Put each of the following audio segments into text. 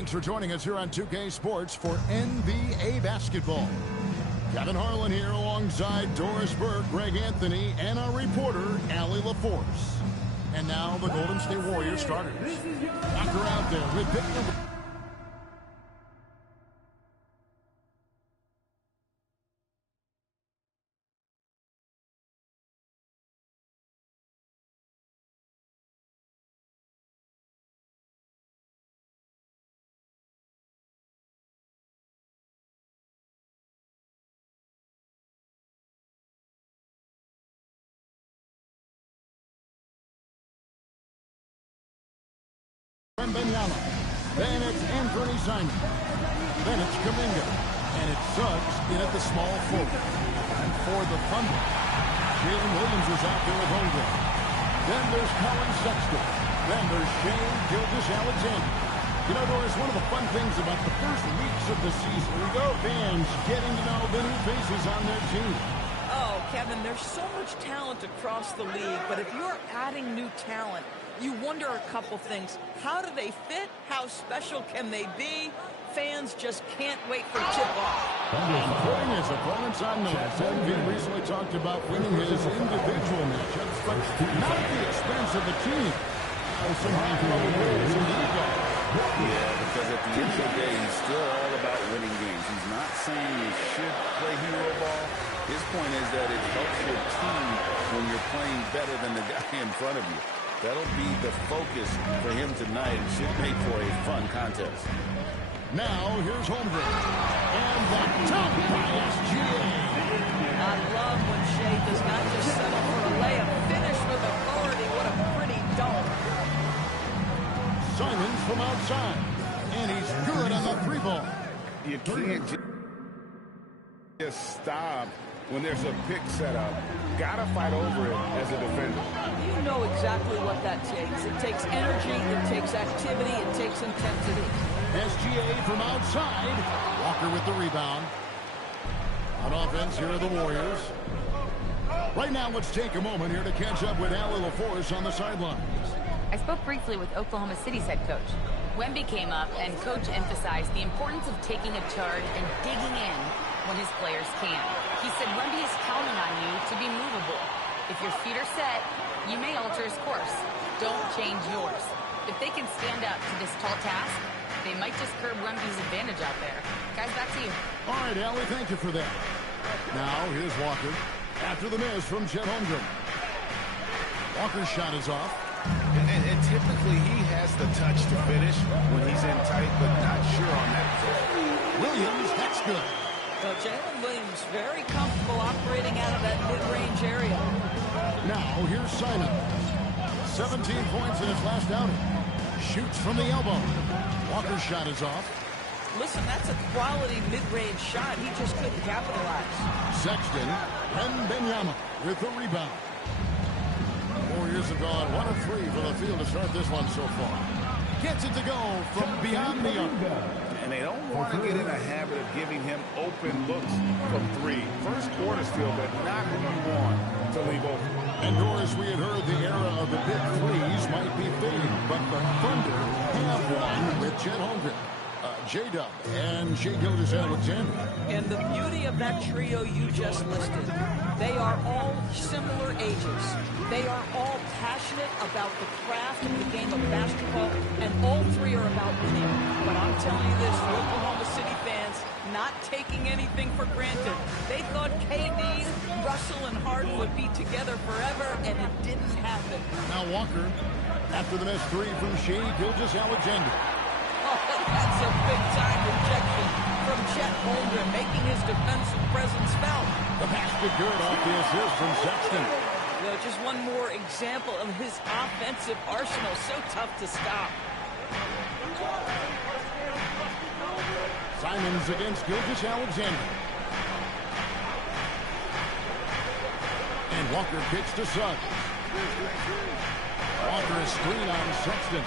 Thanks for joining us here on 2K Sports for NBA basketball. Kevin Harlan here alongside Doris Burke, Greg Anthony, and our reporter, Allie LaForce. And now the Golden State Warriors starters. Walker out there with Victor. Benyama. Then it's Anthony Simon. Then it's Kuminga. And it's Suggs in at the small forward. And for the Thunder, Jalen Williams is out there with Holmgren. Then there's Colin Sexton. Then there's Shea Gilgeous-Alexander. You know, Doris, one of the fun things about the first weeks of the season, we go fans getting to know the new faces on their team. Oh, Kevin, there's so much talent across the league, but if you're adding new talent, you wonder a couple things. How do they fit? How special can they be? Fans just can't wait for tip-off. Putting his opponents on notice. MV recently talked about winning his individual matchups, but not at the expense of the team. Some high-level goals in the ego. Yeah, because at the end of the day, he's still all about winning games. He's not saying you should play hero ball. His point is that it helps your team when you're playing better than the guy in front of you. That'll be the focus for him tonight and should make for a fun contest. Now, here's Holmgren. And the top by SGA. I love when Shea does not just settle for a layup. Finish with authority. What a pretty dunk. Simons from outside. And he's good on the three ball. You can't just stop when there's a pick set up. Gotta fight over it as a defender. You know exactly what that takes. It takes energy, it takes activity, it takes intensity. SGA from outside. Walker with the rebound. On offense, here are the Warriors. Right now, let's take a moment here to catch up with Allie LaForce on the sidelines. I spoke briefly with Oklahoma City's head coach. Wemby came up, and Coach emphasized the importance of taking a charge and digging in when his players can. He said Wemby is counting on you to be movable. If your feet are set, you may alter his course. Don't change yours. If they can stand up to this tall task, they might just curb Wemby's advantage out there. Guys, back to you. All right, Allie, thank you for that. Now, here's Walker. After the miss from Chet Holmgren. Walker's shot is off. And typically he has the touch to finish when he's in tight, but not sure on that. Williams, that's good. So Jalen Williams very comfortable operating out of that mid-range area. Now, here's Simon. 17 points in his last outing. Shoots from the elbow. Walker's shot is off. Listen, that's a quality mid-range shot. He just couldn't capitalize. Sexton and Benyama with the rebound. Warriors have gone 1 of 3 for the field to start this one so far. Gets it to go from beyond the arc. And they don't want to get in a habit of giving him open looks from 3. First quarter still, but not what you want to leave open. And Doris, we had heard the era of the big threes might be fading, but the Thunder have one with Chet Holmgren, J-Dub, and Shea Gilgeous-Alexander. And the beauty of that trio you just listed, they are all similar ages. They are all passionate about the craft of the game of basketball, and all 3 are about winning. But I'm telling you this, for Oklahoma City fans, not taking anything for granted. They thought KD, Russell, and Harden would be together forever, and it didn't happen. Now Walker, after the missed 3 from Shea Gilgeous-Alexander. Oh, that's a big-time rejection from Chet Holmgren, making his defensive presence felt. The basket good off the assist from Sexton. You know, just one more example of his offensive arsenal. So tough to stop. Simons against Gilgeous-Alexander. And Walker kicks to Suggs. Walker a screen on Sexton.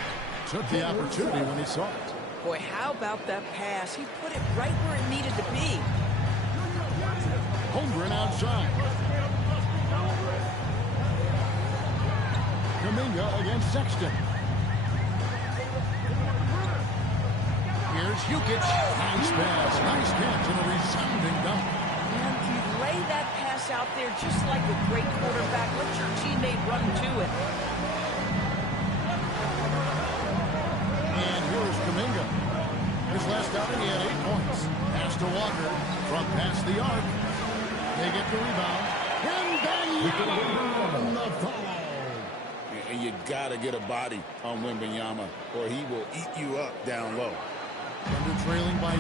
Took the opportunity when he saw it. Boy, how about that pass? He put it right where it needed to be. Holmgren outside. Kuminga against Sexton. Here's Jukic. Nice pass. Nice catch and a resounding dunk. And you lay that pass out there just like a great quarterback. Let your teammate run to it. And here's Kuminga. His last outing, he had 8 points. Pass to Walker from past the arc. They get the rebound. Wembanyama on the foul. And you got to get a body on Wembanyama, or he will eat you up down low. Thunder trailing by 3.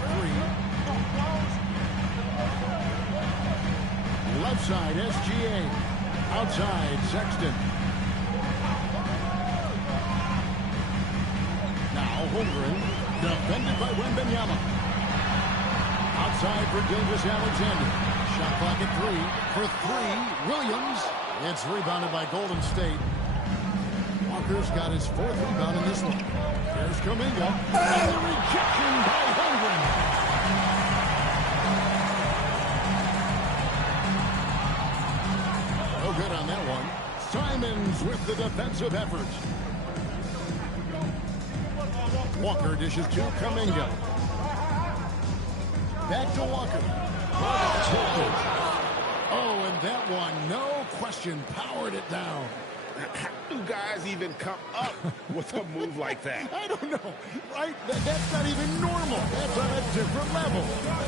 Left side, SGA. Outside, Sexton. Now Holmgren, defended by Wembanyama. Outside for Gilgeous-Alexander. Shot clock at 3. For 3, Williams. It's rebounded by Golden State. Walker's got his 4th rebound in this one. Here's Kuminga. And the rejection by Holmgren. No good on that one. Simons with the defensive effort. Walker dishes to Kuminga. Back to Walker. Oh, and that one, no question, powered it down. How do guys even come up with a move like that? I don't know, right? That's not even normal. That's on a different level.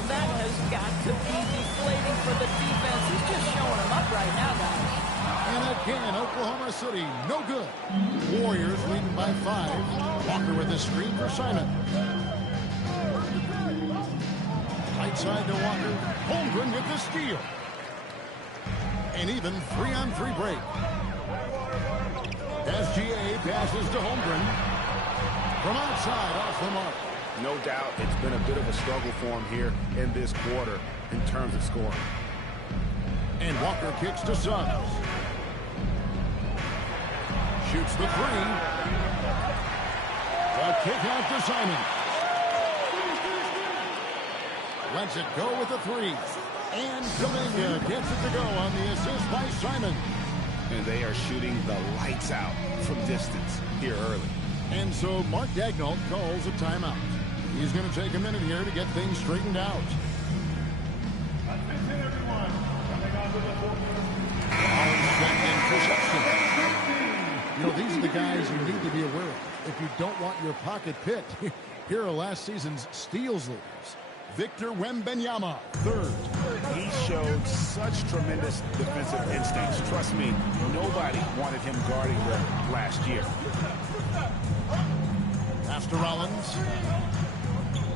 That has got to be deflating for the defense. He's just showing them up right now, guys. And again, Oklahoma City, no good. Warriors leading by 5. Walker with a screen for Simon. Right side to Walker. Holmgren with the steal. An even 3-on-3 break. SGA passes to Holmgren. From outside, off the mark. No doubt it's been a bit of a struggle for him here in this quarter in terms of scoring. And Walker kicks to Suggs. Shoots the 3. A kick out to Simon. Lets it go with the 3. And Kuminga gets it to go on the assist by Simon. And they are shooting the lights out from distance here early. And so Mark Daigneault calls a timeout. He's going to take a minute here to get things straightened out. You know, these are the guys you need to be aware of if you don't want your pocket picked. Here are last season's steals leaders. Victor Wembanyama, 3rd. He showed such tremendous defensive instincts. Trust me, nobody wanted him guarding them last year. Pass to Rollins.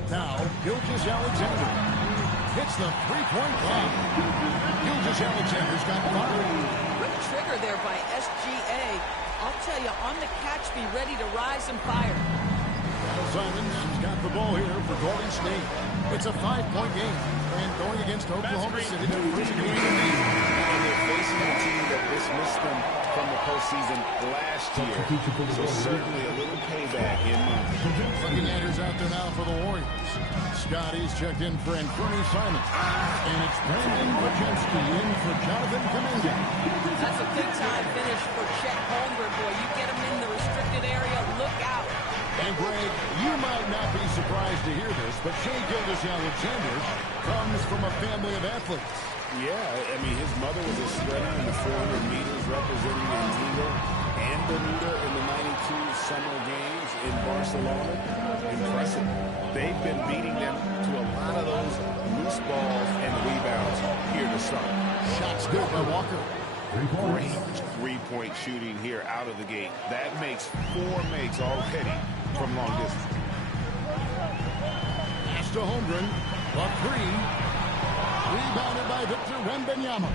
Now, Gilgeous-Alexander hits the 3-point clock. Gilgeous-Alexander's got 5. Quick trigger there by SGA. I'll tell you, on the catch, be ready to rise and fire. Simons has got the ball here for Golden State. It's a 5-point game, and going against Oklahoma City to pretty good lead. And they're facing a team that dismissed them from the postseason last year. So certainly a little payback in mind. Buccaneers out there now for the Warriors. Scotty's checked in for Anthony Simons. And it's Brandon Bajemski in for Jonathan Kuminga. That's a big-time finish for Chet Holmgren, boy. You get him in the restricted area, look out. And Greg, you might not be surprised to hear this, but Shai Gilgeous-Alexander comes from a family of athletes. Yeah, I mean, his mother was a sprinter in the 400 meters representing Antigua and Bermuda in the 92 Summer Games in Barcelona. Impressive. They've been beating them to a lot of those loose balls and rebounds here to start. Shots good by Walker. Great three-point shooting here out of the gate. That makes 4 makes already from long distance. Pass to Holmgren. A 3. Rebounded by Victor Wembanyama.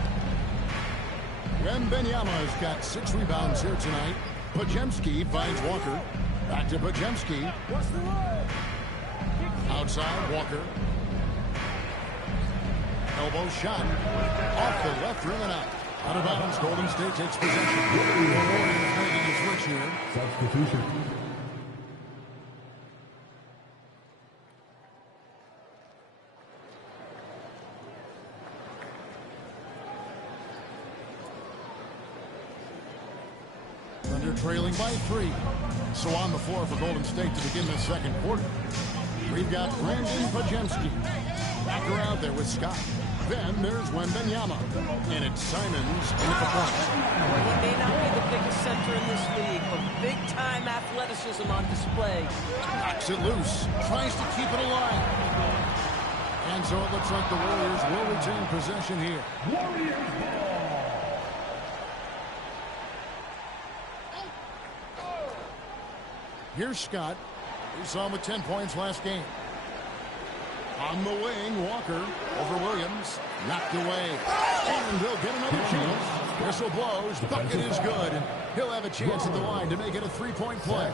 Wembanyama's got 6 rebounds here tonight. Bajemski finds Walker. Back to Bajemski. Outside, Walker. Elbow shot. Off the left rim and out. Out of bounds, Golden State takes possession. The Warriors making a switch here. Substitution. Thunder trailing by 3. So on the floor for Golden State to begin the second quarter. We've got Brandon Pajemski. Back around there with Scott. Then there's Wembanyama. And it's Simons in at the front. Well, he may not be the biggest center in this league, but big-time athleticism on display. Knocks it loose. Tries to keep it alive. And so it looks like the Warriors will retain possession here. Here's Scott. We saw him with 10 points last game. On the wing, Walker over Williams. Knocked away. And he'll get another chance. Whistle blows. Bucket is good. He'll have a chance at the line to make it a three-point play.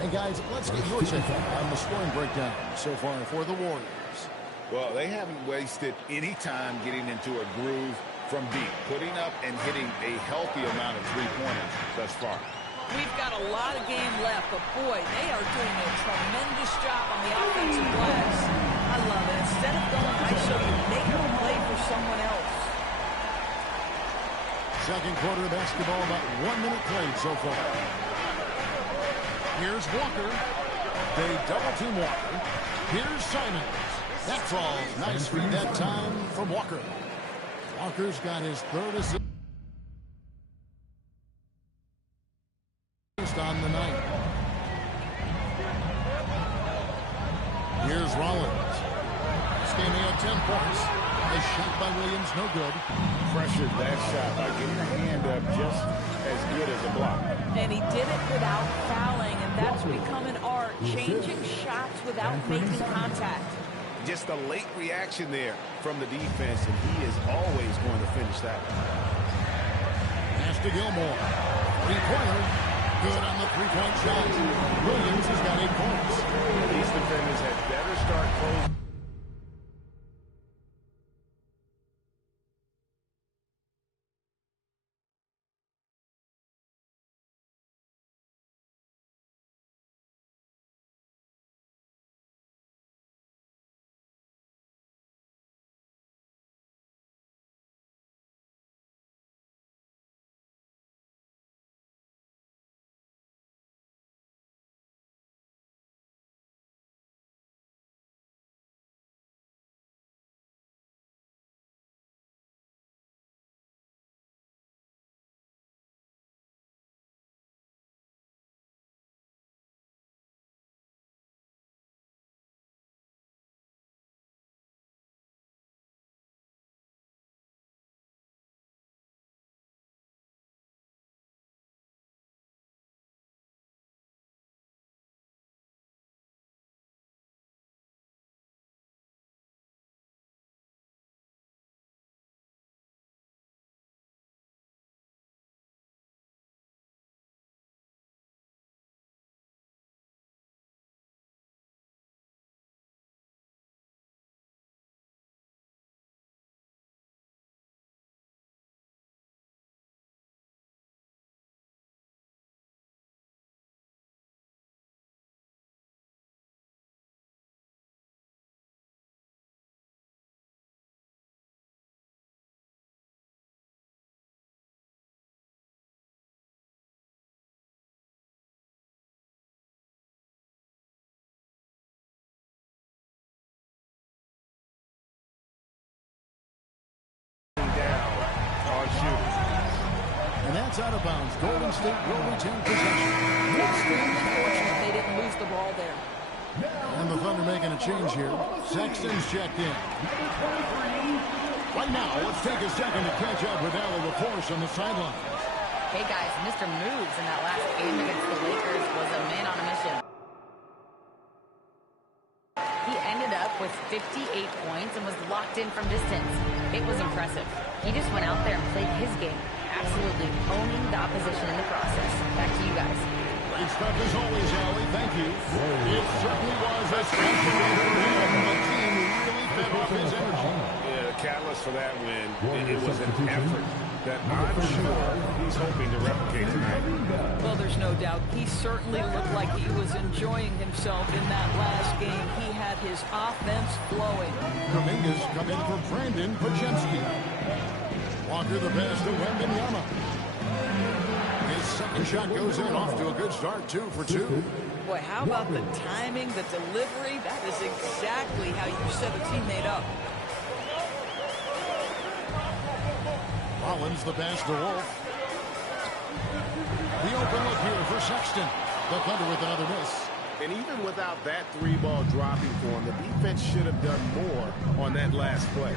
And guys, let's get your take on the scoring breakdown so far for the Warriors. Well, they haven't wasted any time getting into a groove from deep, putting up and hitting a healthy amount of three-pointers thus far. We've got a lot of game left, but boy, they are doing a tremendous job on the offensive glass. I love it. Instead of going ISO, you make a play for someone else. Second quarter of basketball, about 1 minute played so far. Here's Walker. They double-team Walker. Here's Simons. That falls. Nice feed that time from Walker. Walker's got his third assist on the night. Here's Rollins. This game he had 10 points. A shot by Williams, no good. Pressured that shot by getting a hand up just as good as a block. And he did it without fouling, and that's become an art, changing shots without making contact. Just a late reaction there from the defense, and he is always going to finish that one. Pass to Gilmore. Three-pointer. Good on the three-point shot. Williams has got 8 points. These defenders had better start closing. And that's out of bounds. Golden State will retain possession. Fortunate they didn't lose the ball there. And the Thunder making a change here. Sexton's checked in. Right now, let's take a second to catch up with Allie LaForce on the sideline. Hey guys, Mr. Moves in that last game against the Lakers was a man on a mission. He ended up with 58 points and was locked in from distance. It was impressive. He just went out there and played his game, absolutely owning the opposition in the process. Back to you guys. Great stuff as always, Allie. Thank you. It certainly was a special day for him. The team really fed off his energy. Yeah, the catalyst for that win, it was an effort that I'm sure he's hoping to replicate tonight. Well, there's no doubt. He certainly looked like he was enjoying himself in that last game. He had his offense flowing. Dominguez come in for Brandon Pajemski. Walker the pass to Wembanyama. His second And shot goes in, off to a good start, 2 for 2. Boy, how about the timing, the delivery? That is exactly how you set a teammate up. Rollins the pass to Wolf. The open look here for Sexton. The Thunder with another miss. And even without that 3-ball dropping for him, the defense should have done more on that last play.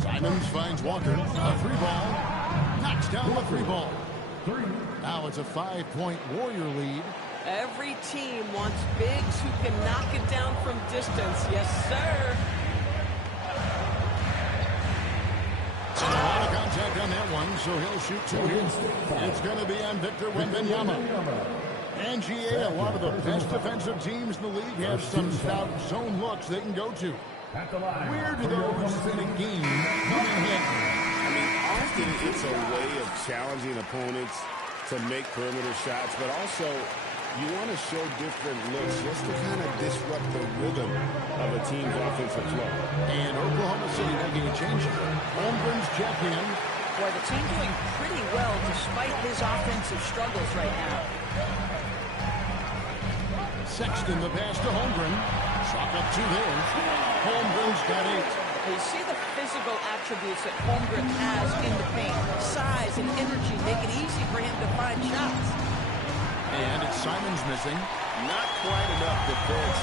Simons finds Walker. A 3-ball. Knocks down the 3-ball. Now it's a 5-point Warrior lead. Every team wants bigs who can knock it down from distance. Yes, sir. A lot of contact on that one, so he'll shoot 2 here. It's going to be on Victor Wembanyama. And GA, a lot of the best defensive teams in the league have some stout zone looks they can go to. Where do those in a game come in handy? I mean, often it's a way of challenging opponents to make perimeter shots, but also you want to show different looks just to kind of disrupt the rhythm of a team's offensive flow. And Oklahoma City making a change. Holmgren's check in. Boy, the team doing pretty well despite his offensive struggles right now. Sexton the pass to Holmgren. Chalk up 2 there. Holmgren's got 8. You see the physical attributes that Holmgren has in the paint. Size and energy make it easy for him to find shots. And it's Simons missing. Not quite enough defense.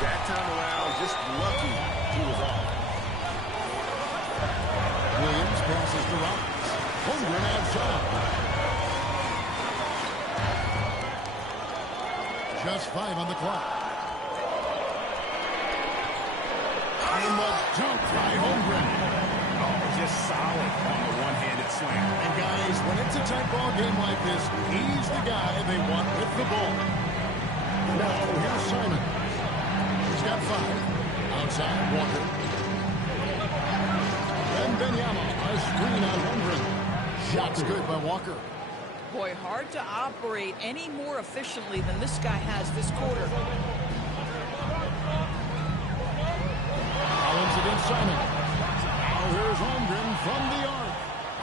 That time around, just lucky he was off. Williams passes to Rollins. Holmgren outside. Just 5 on the clock. And the dunk by Holmgren. Oh, just solid on the one-handed slam. And guys, when it's a tight ball game like this, he's the guy they want with the ball. Now here's Simon. He's got 5. Outside, Walker. And Benyama, a screen on Holmgren. Shot's good by Walker. Boy, hard to operate any more efficiently than this guy has this quarter. Collins against Simon. Now here's Holmgren from the arc.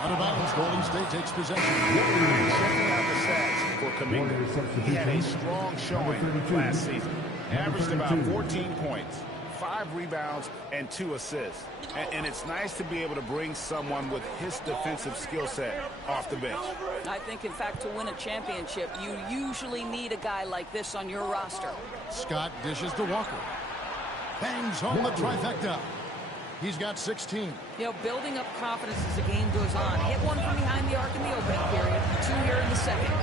Out of bounds, Golden State takes possession. Checking out the stats for Kuminga. He had a strong showing last season. Averaged about 14 points, 5 rebounds, and 2 assists. And it's nice to be able to bring someone with his defensive skill set off the bench. I think, in fact, to win a championship, you usually need a guy like this on your roster. Scott dishes to Walker. Bangs home the trifecta. He's got 16. You know, building up confidence as the game goes on. Hit one from behind the arc in the opening period, 2 here in the second.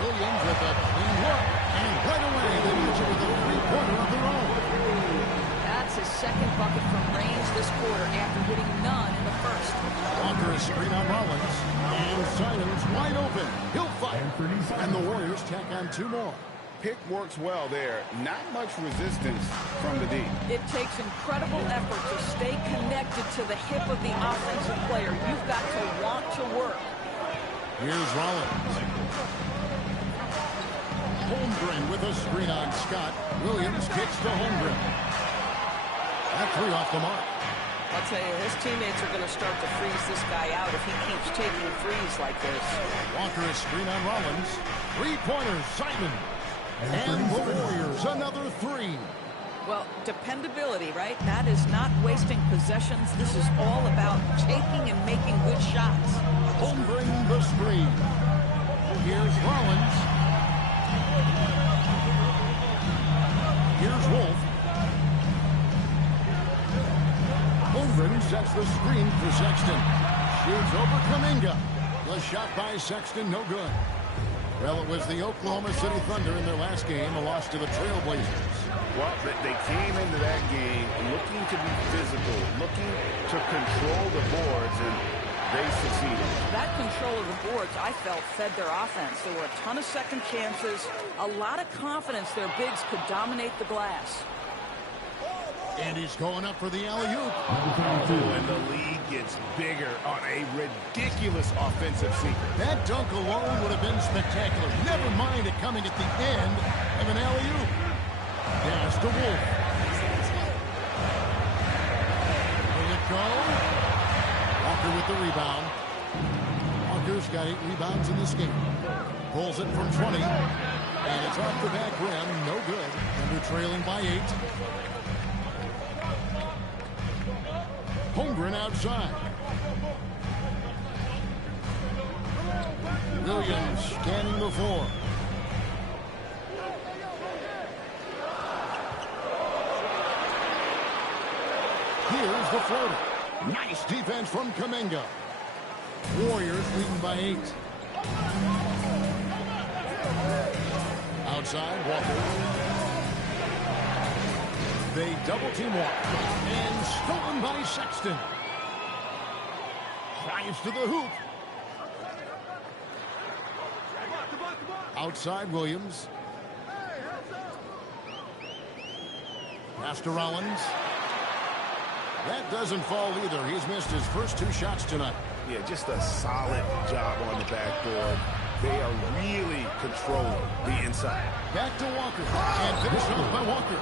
Williams with a clean look. And right away, they match it with a 3-pointer of their own. That's his second bucket from range this quarter after hitting none in the first. Walker is screen on Rollins. And Simons wide open. He'll fire. And the Warriors tack on 2 more. Pick works well there. Not much resistance from the D. It takes incredible effort to stay connected to the hip of the offensive player. You've got to want to work. Here's Rollins. Holmgren with a screen on Scott. Williams kicks to Holmgren. That 3 off the mark. I'll tell you, his teammates are going to start to freeze this guy out if he keeps taking threes like this. Walker is screen on Rollins. 3-pointers, Simon. And the Warriors, another 3. Well, dependability, right? That is not wasting possessions. This is all about taking and making good shots. Holmgren the screen. Here's Rollins. Here's Wolf. Holmgren sets the screen for Sexton. Shoots over Kuminga. The shot by Sexton, no good. Well, it was the Oklahoma City Thunder in their last game, a loss to the Trailblazers. Well, they came into that game looking to be physical, looking to control the boards, and they succeeded. That control of the boards, I felt, fed their offense. There were a ton of second chances, a lot of confidence their bigs could dominate the glass. And he's going up for the alley-oop. Oh, and the lead gets bigger on a ridiculous offensive sequence. That dunk alone would have been spectacular. Never mind it coming at the end of an alley-oop. Pass to Wolf. Will it go? Walker with the rebound. Walker's got 8 rebounds in this game. Pulls it from 20. And it's off the back rim. No good. And they're trailing by 8. Holmgren outside. Williams scanning the floor. Here's the floater. Nice defense from Kuminga. Warriors leading by 8. Outside, Walker. They double-team Walker. And stolen by Sexton. Drives to the hoop. Outside, Williams. Pass to Rollins. That doesn't fall either. He's missed his first 2 shots tonight. Yeah, just a solid job on the backboard. They are really controlling the inside. Back to Walker. And finished off by Walker.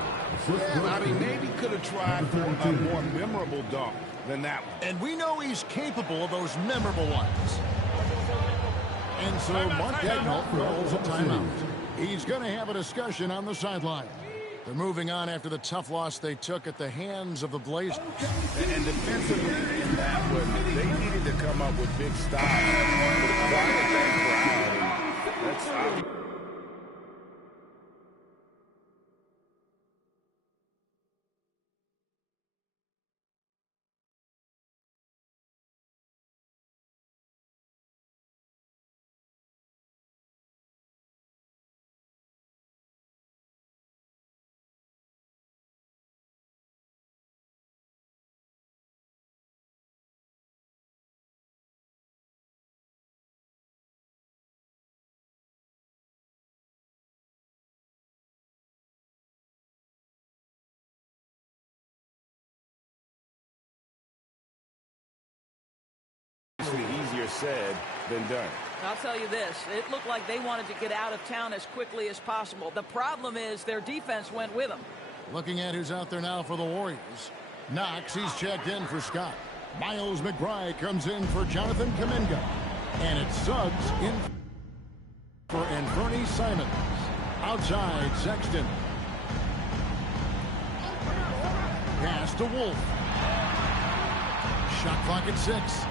Yeah, I mean, maybe could have tried for a more memorable dunk than that one. And we know he's capable of those memorable ones. And so Mark Dagnall calls a timeout. He's going to have a discussion on the sideline. They're moving on after the tough loss they took at the hands of the Blazers. And defensively in that one, they needed to come up with big stops with a quiet crowd. And that's obvious. Easier said than done. I'll tell you this, it looked like they wanted to get out of town as quickly as possible. The problem is their defense went with them. Looking at who's out there now for the Warriors. Knox, he's checked in for Scott. Miles McBride comes in for Jonathan Kuminga. And it's Suggs in for Anthony Simons. Outside, Sexton. Pass to Wolf. Shot clock at 6.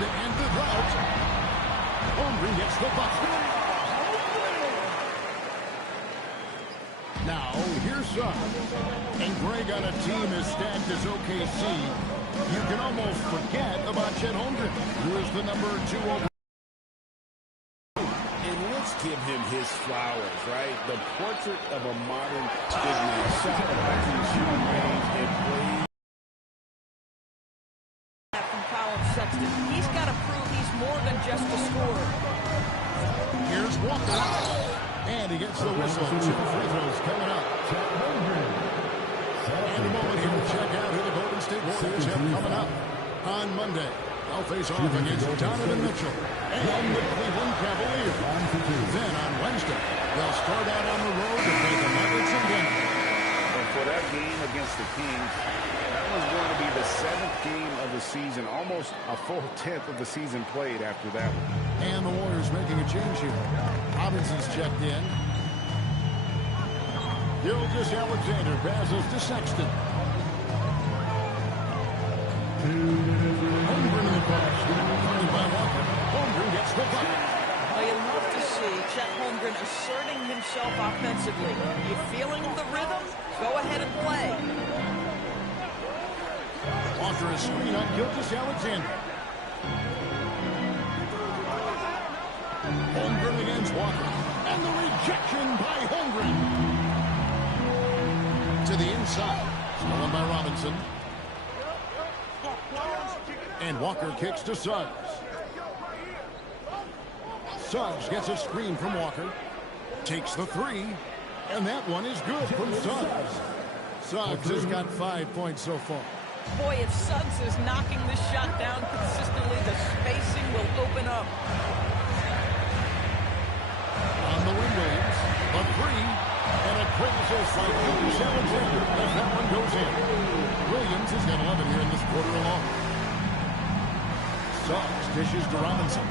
The end of out. Holmgren gets the bucket. Now, here's Suggs. And Greg on a team as stacked as OKC, you can almost forget about Chet Holmgren, who is the number 2 overall. And let's give him his flowers, right? The portrait of a modern big man. Sacrificing shooting range and play. Sexton. He's got to prove he's more than just a scorer. Here's Walker. And he gets the whistle. 2 free throws coming up. And a moment here to check out who the Golden State Warriors have coming up. On Monday, they'll face off against Donovan Mitchell and the Cleveland Cavaliers. Then on Wednesday, they'll start out on the road to play the Nuggets in Denver. And for that game against the Kings, that was going to be the 7th game of the season, almost a full 10th of the season played after that one. And the Warriors making a change here. Robinson's checked in. Gilgeous-Alexander passes to Sexton. Holmgren in the cross. Guarded by Walker. Holmgren gets the bucket. Well, you love to see Chet Holmgren asserting himself offensively. You feeling the rhythm? Go ahead and play. Walker a screen on Gilgeous-Alexander. Holmgren against Walker. And the rejection by Holmgren. To the inside. Stolen by Robinson. And Walker kicks to Suggs. Suggs gets a screen from Walker. Takes the 3. And that one is good from Suggs. Suggs has got 5 points so far. Boy, if Suggs is knocking this shot down consistently, the spacing will open up. On the wing, Williams. A 3. And a quick assist by Gilgeous-Alexander as that one goes in. Williams has got 11 here in this quarter alone. Suggs dishes to Robinson.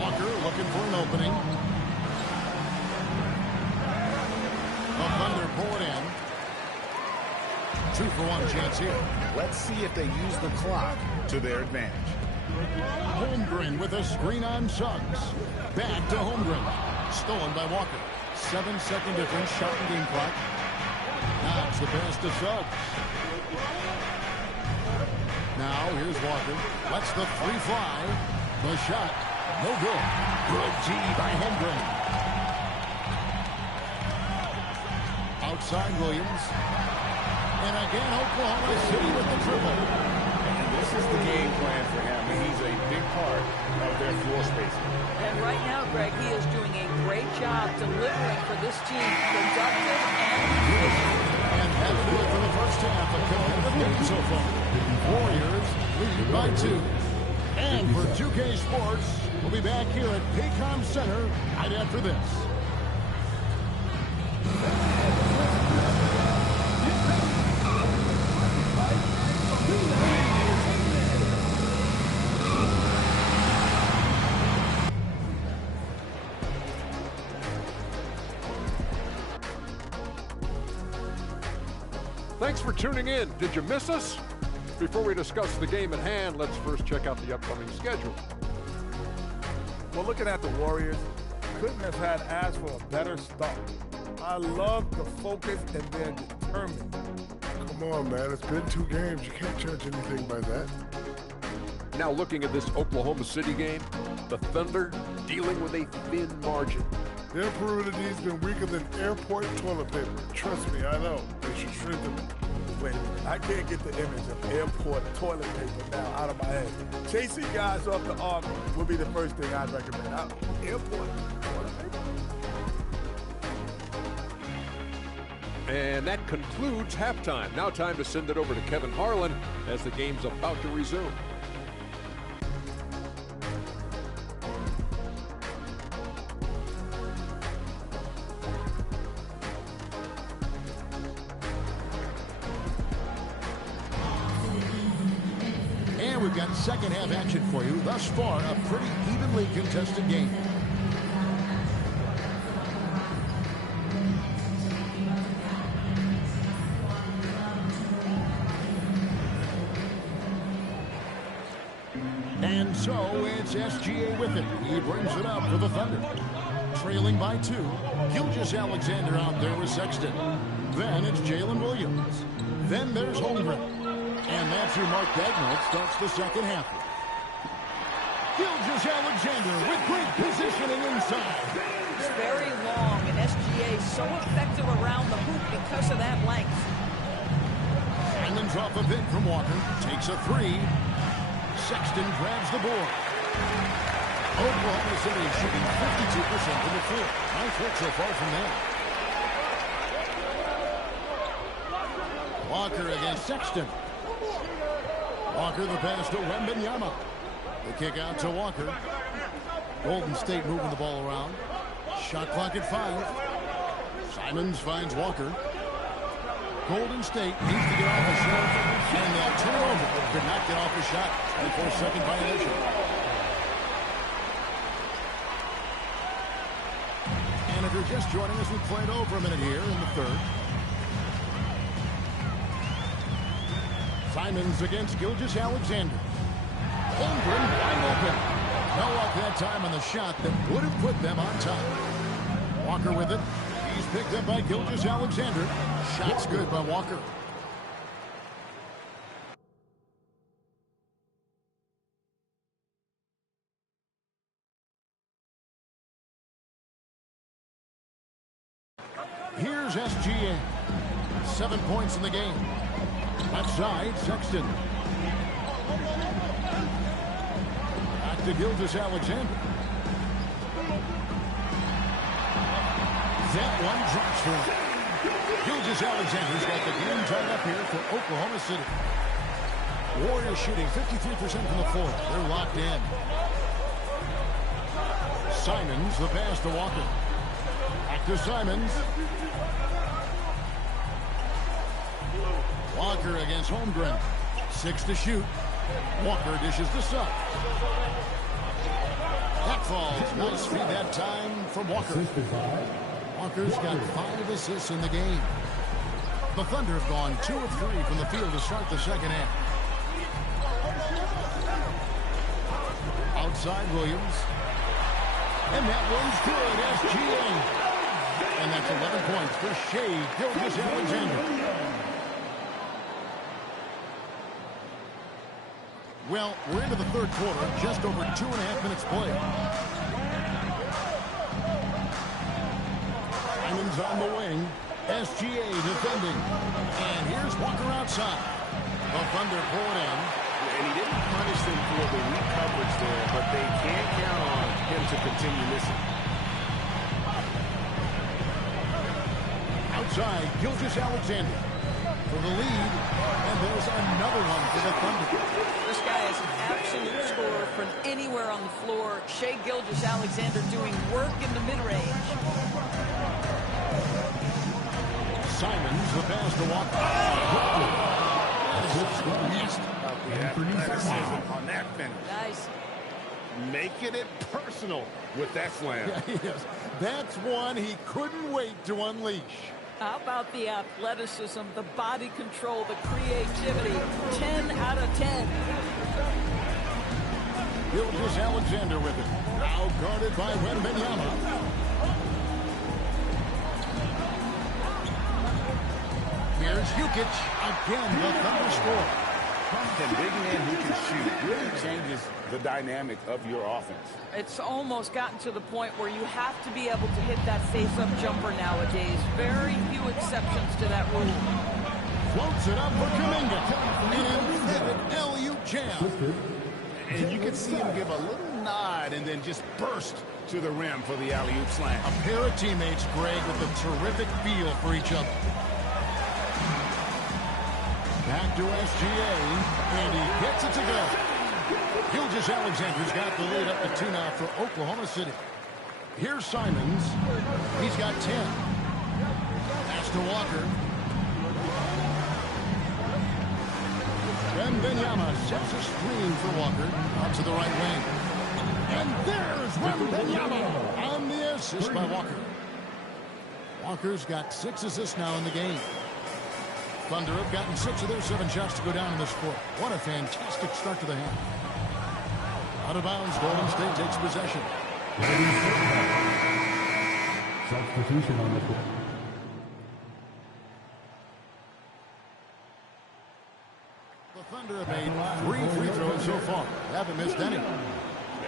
Walker looking for an opening. The Thunder pull it in. 2-for-1 chance here. Let's see if they use the clock to their advantage. Holmgren with a screen on Suggs. Back to Holmgren. Stolen by Walker. 7-second difference, shot and game clock. Knocks the pass to Suggs. Now here's Walker. Lets the three fly. The shot, no good. Good D by Holmgren. Outside Williams. And again, Oklahoma City with the triple. And this is the game plan for him. He's a big part of their floor spacing. And right now, Greg, he is doing a great job delivering for this team, productive and efficient. And that'll do it for the first half of competitive game so far. Warriors lead by 2. And for 2K Sports, we'll be back here at Paycom Center right after this. Thanks for tuning in. Did you miss us? Before we discuss the game at hand, let's first check out the upcoming schedule. Well, looking at the Warriors, couldn't have had asked for a better start. I love the focus and they're determined. Come on, man. It's been 2 games. You can't judge anything by that. Now looking at this Oklahoma City game, the Thunder dealing with a thin margin. Their perimeter D's been weaker than airport toilet paper. Trust me, I know. They should strengthen it. Wait a minute, I can't get the image of airport toilet paper now out of my head. Chasing guys off the arm would be the first thing I'd recommend. Airport toilet paper? And that concludes halftime. Now time to send it over to Kevin Harlan as the game's about to resume. And we've got second half action for you. Thus far, a pretty evenly contested game. And so it's SGA with it. He brings it up for the Thunder. Trailing by 2. Gilgeous-Alexander out there with Sexton. Then it's Jalen Williams. Then there's Holmgren. And that's who Mark Dagnall starts the second half with. Gilgeous-Alexander with great positioning inside. It's very long, and SGA so effective around the hoop because of that length. Simons off a bit from Walker. Takes a 3. Sexton grabs the board. Oklahoma City shooting 52% from the floor. Nice work so far from them. Walker against Sexton. Walker the pass to Wembanyama. The kick out to Walker. Golden State moving the ball around. Shot clock at 5. Simons finds Walker. Golden State needs to get off a shot, and they'll turn it over. Could not get off a shot. 24-second violation. And if you're just joining us, we played over a minute here in the third. Simons against Gilgeous-Alexander. Holmgren wide open. No luck that time on the shot that would have put them on top. Walker with it. He's picked up by Gilgeous-Alexander. Shot's good by Walker. Here's SGA. 7 points in the game. Left side, Sexton. Back to Gilgeous-Alexander. That one drops for him. Gilgeous-Alexander's got the game tied up here for Oklahoma City. Warriors shooting 53% from the floor. They're locked in. Simons, the pass to Walker. Back to Simons. Walker against Holmgren. 6 to shoot. Walker dishes to Suggs. That falls. Nice feed that time from Walker. Walker's got 5 assists in the game. The Thunder have gone 2 of 3 from the field to start the second half. Outside Williams. And that one's good. SGA. And that's 11 points for Shai Gilgeous-Alexander. Well, we're into the third quarter, just over 2.5 minutes played. Simon's on the wing. SGA defending. And here's Walker outside. The Thunder pull it in. And he didn't punish them for the weak coverage there, but they can't count on him to continue missing. Outside, Gilgeous-Alexander for the lead. And there's another one for the Thunder. This guy is an absolute scorer from anywhere on the floor. Shai Gilgeous-Alexander doing work in the mid-range. Simons, the pass to Walker. On that finish. Nice. Making it personal with that slam. Yes, that's one he couldn't wait to unleash. How about the athleticism, the body control, the creativity? 10 out of 10. Gilgeous-Alexander with it. Now guarded by Wembanyama. Here's Jokic. Again, the Thunder score. And big man who can shoot really changes the dynamic of your offense. It's almost gotten to the point where you have to be able to hit that face-up jumper nowadays. Very few exceptions to that rule. Floats it up for Kuminga. An emphatic alley-oop jam. And you can see him give a little nod and then just burst to the rim for the alley-oop slam. A pair of teammates, Greg, with a terrific feel for each other. Back to SGA, and he gets it to go. Gilgeous-Alexander's got the lead up to 2 now for Oklahoma City. Here's Simons. He's got 10. Pass to Walker. Wembanyama sets a screen for Walker out to the right wing. And there's Wembanyama on the assist by Walker. Walker's got 6 assists now in the game. Thunder have gotten 6 of their 7 shots to go down in this score. What a fantastic start to the half. Out of bounds, Golden State takes possession. Substitution on the court. The Thunder have made 3 free throws so far. They haven't missed any.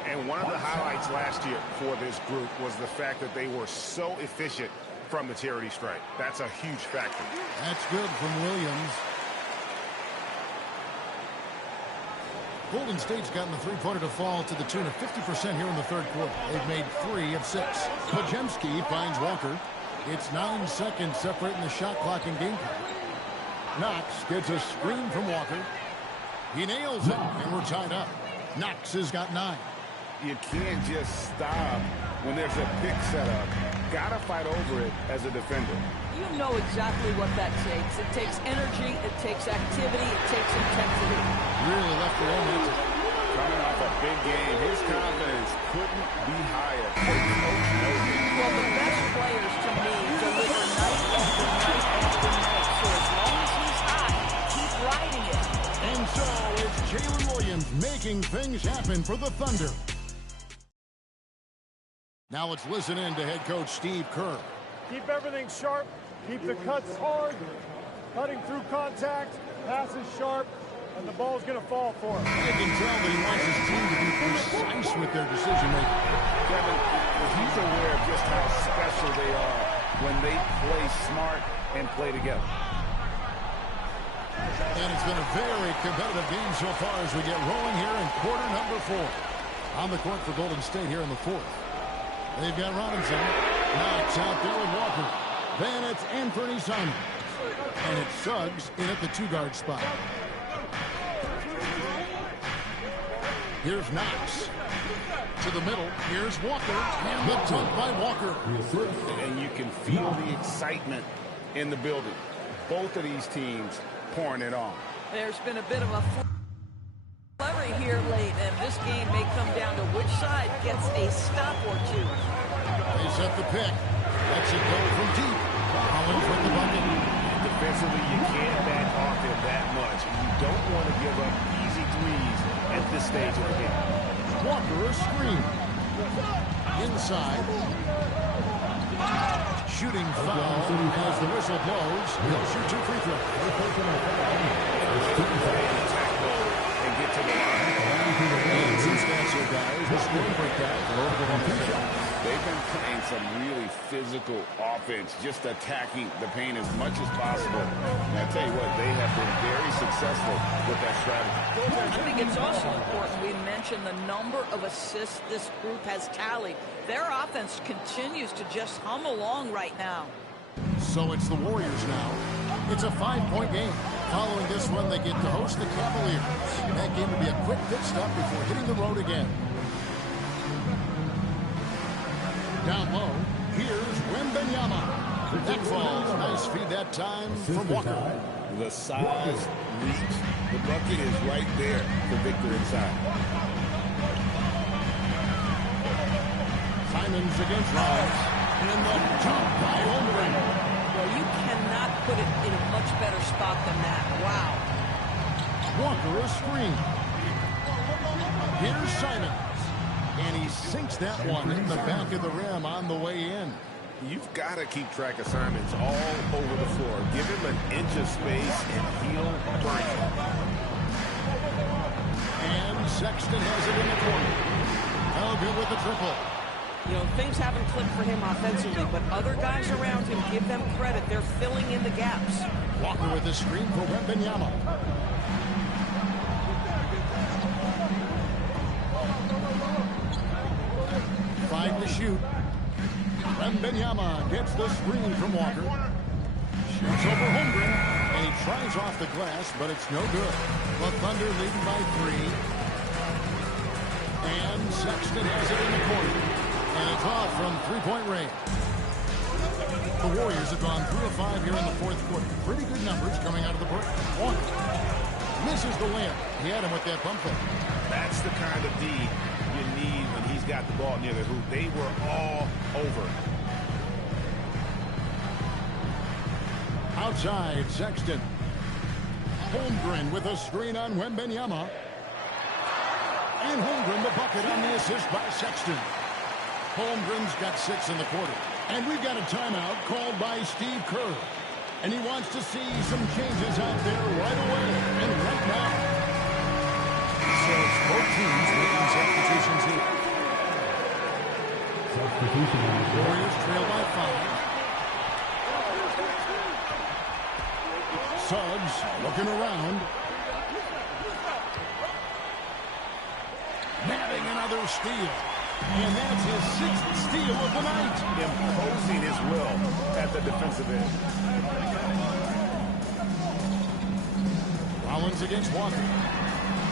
And one of the highlights last year for this group was the fact that they were so efficient from the charity strike. That's a huge factor. That's good from Williams. Golden State's gotten the three-pointer to fall to the tune of 50% here in the third quarter. They've made 3 of 6. Pajemski finds Walker. It's 9 seconds separating the shot clock and game clock. Knox gets a screen from Walker. He nails it, and we're tied up. Knox has got 9. You can't just stop when there's a pick set up. Gotta fight over it as a defender. You know exactly what that takes. It takes energy, it takes activity, it takes intensity. Really left the momentum. Coming off a big game, his confidence couldn't be higher. Well, the best players to me deliver night after night after night. So as long as he's hot, keep riding it. And so it's Jalen Williams making things happen for the Thunder. Now let's listen in to head coach Steve Kerr. Keep everything sharp. Keep the cuts hard. Cutting through contact. Passes sharp. And the ball's going to fall for him. I can tell that he wants his team to be precise with their decision-making. Kevin, he's aware of just how special they are when they play smart and play together. And it's been a very competitive game so far as we get rolling here in quarter number 4. On the court for Golden State here in the 4th. They've got Robinson. Knox out there with Walker. Then it's Anthony Simons. And it's Suggs in at the 2-guard spot. Here's Knox. To the middle. Here's Walker. And the dunk by Walker. And you can feel the excitement in the building. Both of these teams pouring it on. There's been a bit of a flurry here late, and this game may come down to which side gets a stop or two. They set the pick. Lets it go from deep. Collins with the bucket. Defensively, you can't back off him that much. You don't want to give up easy threes at this stage of the game. Walker a screen. Inside. Shooting foul as the whistle blows. He'll shoot 2 free throws. Attack mode and get to the line. And some stats here, guys. The scoring breakdown for Oklahoma City. They've been playing some really physical offense, just attacking the paint as much as possible. And I tell you what, they have been very successful with that strategy. I think it's also important we mention the number of assists this group has tallied. Their offense continues to just hum along right now. So it's the Warriors now. It's a 5-point game. Following this one, they get to host the Cavaliers. That game will be a quick pit stop before hitting the road again. Down low, here's Wembanyama. That falls. Nice feed that time from Walker. The size, reach, the bucket is right there for Victor inside. Simons against Rice. And the jump by Holmgren. Well, you cannot put it in a much better spot than that. Wow. Walker a screen. Here's Simons. And he sinks that one in the back of the rim on the way in. You've got to keep track of Simons all over the floor. Give him an inch of space and he'll burn you. And Sexton has it in the corner. Elgin with the triple. You know, things haven't clicked for him offensively, but other guys around him, give them credit. They're filling in the gaps. Walker with the screen for Wembanyama. Five to shoot. Wembanyama gets the screen from Walker. Shoots over Holmgren, and he tries off the glass, but it's no good. The Thunder leading by 3. And Sexton has it in the corner. And it's off from 3-point range. The Warriors have gone 3 of 5 here in the fourth quarter. Pretty good numbers coming out of the break. Walker misses the layup. He had him with that bump fake. That's the kind of D you need when he's got the ball near the hoop. They were all over. Outside, Sexton. Holmgren with a screen on Wembanyama. And Holmgren the bucket on the assist by Sexton. Holmgren's got 6 in the quarter. And we've got a timeout called by Steve Kerr. And he wants to see some changes out there right away and right now. So it's both teams making substitutions here. Substitution on the Warriors trail by 5. Suggs looking around. Nabbing another steal. And that's his 6th steal of the night. Imposing his will at the defensive end. Rollins against Walker.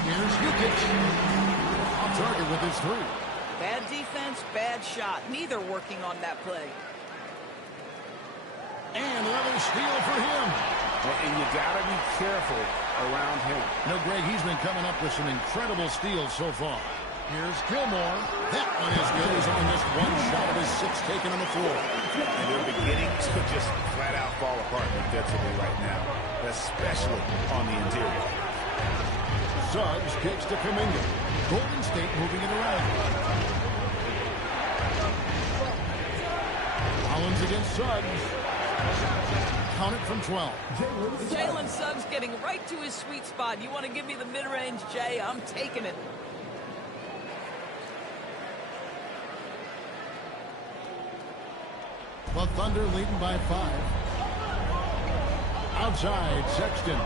Here's Jokic. On target with his 3. Bad defense, bad shot. Neither working on that play. And another steal for him. And you got to be careful around him. No, Greg, he's been coming up with some incredible steals so far. Here's Gilmore. That one is good. He's only missed 1 shot of his 6 taken on the floor. And they're beginning to just flat out fall apart defensively right now, especially on the interior. Suggs kicks to Kuminga. Golden State moving it around. Rollins against Suggs. Count it from 12. Jalen Suggs getting right to his sweet spot. You want to give me the mid-range, Jay? I'm taking it. The Thunder leading by 5. Outside, Sexton.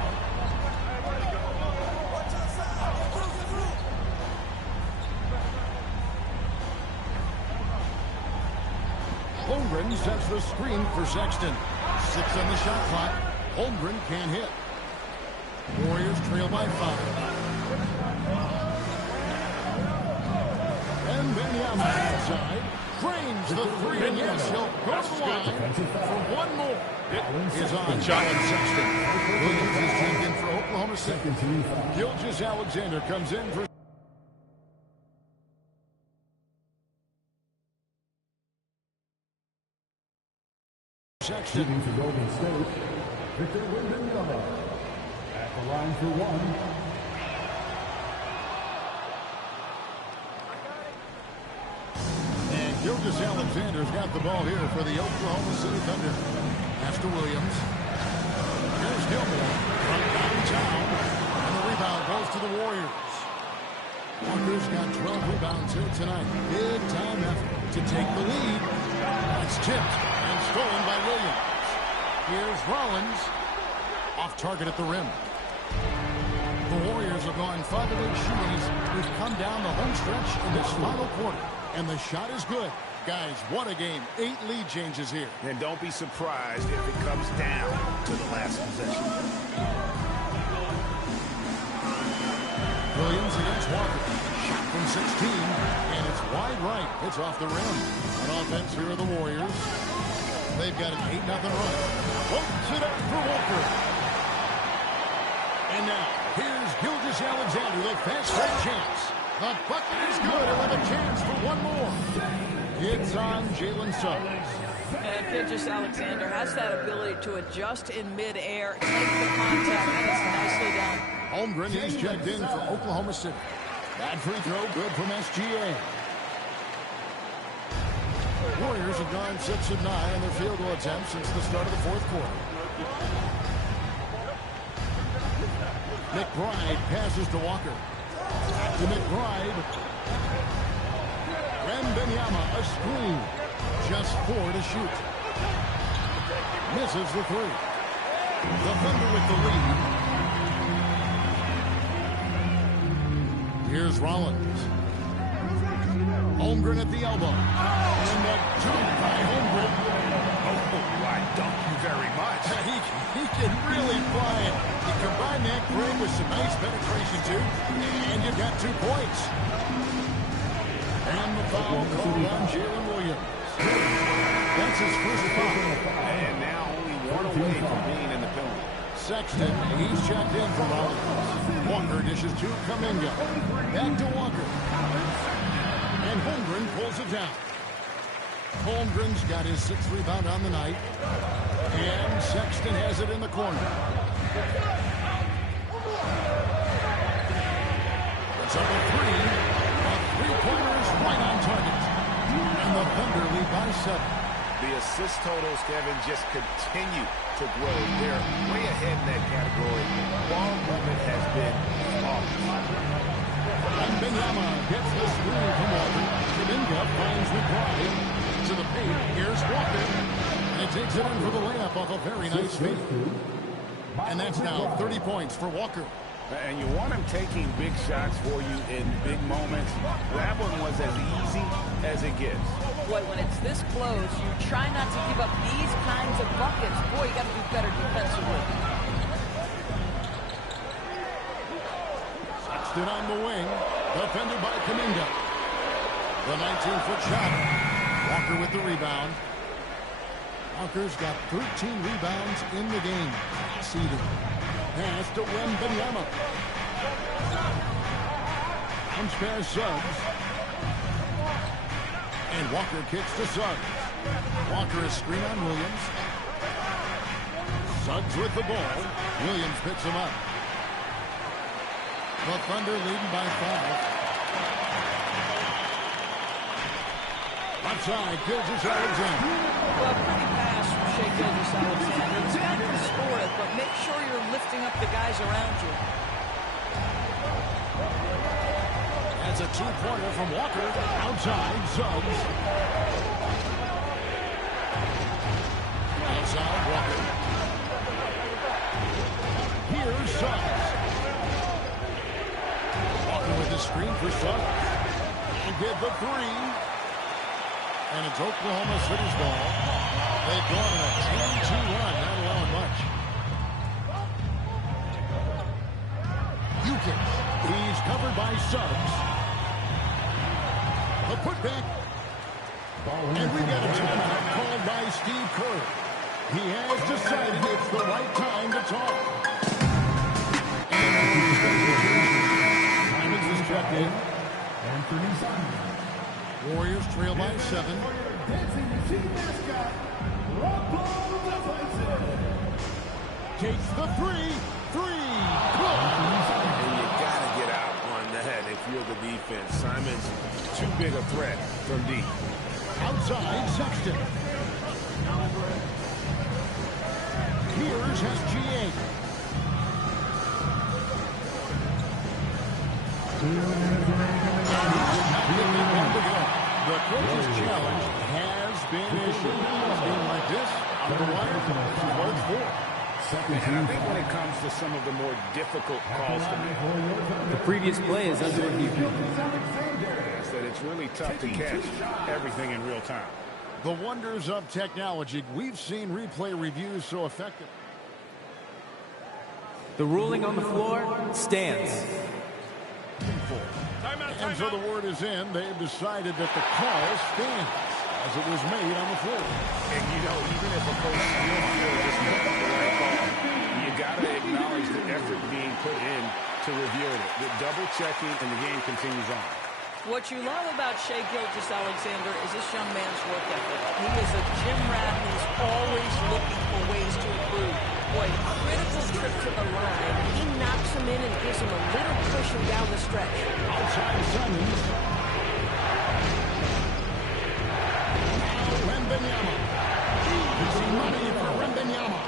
Holmgren sets the screen for Sexton. 6 on the shot clock. Holmgren can't hit. Warriors trail by 5. And Wembanyama outside. Frames the 3, and yes, he'll go to the line for 1 more. It is on John Sexton. Williams is checked in for Oklahoma City. Gilgeous-Alexander comes in for Sexton. Shooting for Golden State, Victor Wembanyama. At the line for one. And Gilgeous-Alexander's got the ball here for the Oklahoma City Thunder. Pass to Williams. Here's Gilmore from downtown. And the rebound goes to the Warriors. Walker's got 12 rebounds here tonight. Big time effort to take the lead. It's tipped and stolen by Williams. Here's Rollins. Off target at the rim. The Warriors have gone 5 of 8 shooting. We've come down the home stretch in this final quarter. And the shot is good. Guys, what a game. 8 lead changes here. And don't be surprised if it comes down to the last possession. Williams against Walker. Shot from 16. And it's wide right. It's off the rim. On offense here are the Warriors. They've got an 8-0 run. Holds it up for Walker. And now, here's Gilgeous-Alexander, the fast break chance. The bucket is good. He'll have a chance for one more. It's on Jalen Suggs. And Gilgeous-Alexander has that ability to adjust in midair, take the contact, and it's nicely done. Holmgren, he's checked in for Oklahoma City. Bad free throw, good from SGA. Warriors have gone 6 of 9 in their field goal attempts since the start of the fourth quarter. McBride passes to Walker. Back to McBride. Wembanyama, a screen. Just 4 to shoot. Misses the 3. The Thunder with the lead. Here's Rollins. Holmgren at the elbow. And the jump by Holmgren. Oh, I dunk you very much. He can really fly it. You combine that green with some nice penetration, too, and you've got 2 points. And the foul called on Jalen Williams. That's his first foul. And now only 1 away from being in the penalty. Sexton, he's checked in for Rollins. Walker dishes to Kuminga. Back to Walker. And Holmgren pulls it down. Holmgren's got his 6th rebound on the night. And Sexton has it in the corner. It's up a 3. A 3-pointer is right on target. And the Thunder lead by 7. The assist totals, Kevin, just continue to grow. They're way ahead in that category. Ball movement has been awesome. And Wembanyama gets the screen from Walker. Kuminga finds McBride to the paint. Here's Walker. And he takes it in for the layup off a very nice feed. And that's now 30 points for Walker. And you want him taking big shots for you in big moments. That one was as easy as it gets. Boy, when it's this close, you try not to give up these kinds of buckets. Boy, you got to do better defensively. Sexton on the wing. Defended by Kuminga. The 19-foot shot. Walker with the rebound. Walker's got 13 rebounds in the game. Seeded. Pass to Wembanyama. Comes past Suggs. And Walker kicks to Suggs. Walker is screen on Williams. Suggs with the ball. Williams picks him up. The Thunder leading by 5. Left side, Gilgeous-Alexander. Well, pretty pass from Shai Gilgeous-Alexander. It's not going to score it, but make sure you're lifting up the guys around you. That's a 2-pointer from Walker. Outside, Suggs. Outside, Walker. Here's Suggs. Walker with the screen for Suggs. And get the 3. And it's Oklahoma City's ball. They've gone on a 10-2 run, not allowing much. Ukich, he's covered by Suggs. A putback. And we got a timeout called by Steve Kerr. He has decided it's the right time to talk. Simons is checked in. Anthony Simon. Warriors trail by 7. Takes the three. Good. And you got to get out on that if you're the defense. Simon's too big a threat from deep. Outside, Sexton. Here's SGA. The coach's challenge has been issued. A game like this, on the wire, this is what it's for. And I think when it comes to some of the more difficult calls to make, the previous play is under review. that it's really tough to catch everything in real time. The wonders of technology. We've seen replay reviews so effective. The ruling on the floor stands. And so the word is in. They've decided that the call stands as it was made on the floor. And, you know, even if a coach still feels this wasn't the right call, you got to acknowledge the effort being put in to reviewing it. The double checking, and the game continues on. What you love about Shai Gilgeous-Alexander is this young man's work ethic. He is a gym rat who's always looking for ways to improve. Boy, critical trip to the line. He knocks him in and gives him a little cushion down the stretch. Outside Simons. Now Wembanyama. Easy money for Wembanyama.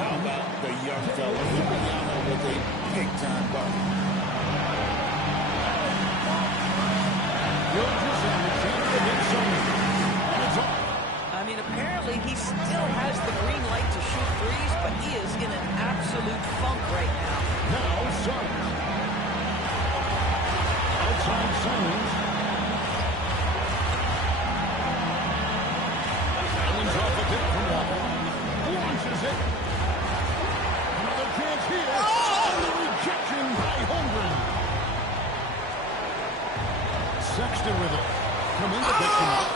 How about the young fella Wembanyama with a big-time bucket? I mean, apparently he still has the green light to shoot threes, but he is in an absolute funk right now. Now Simons. Outside Simons. Simons off the tip from Walker. Launches it. Another chance here. Oh, the rejection by Holmgren. Sexton with it. Kuminga picks him up.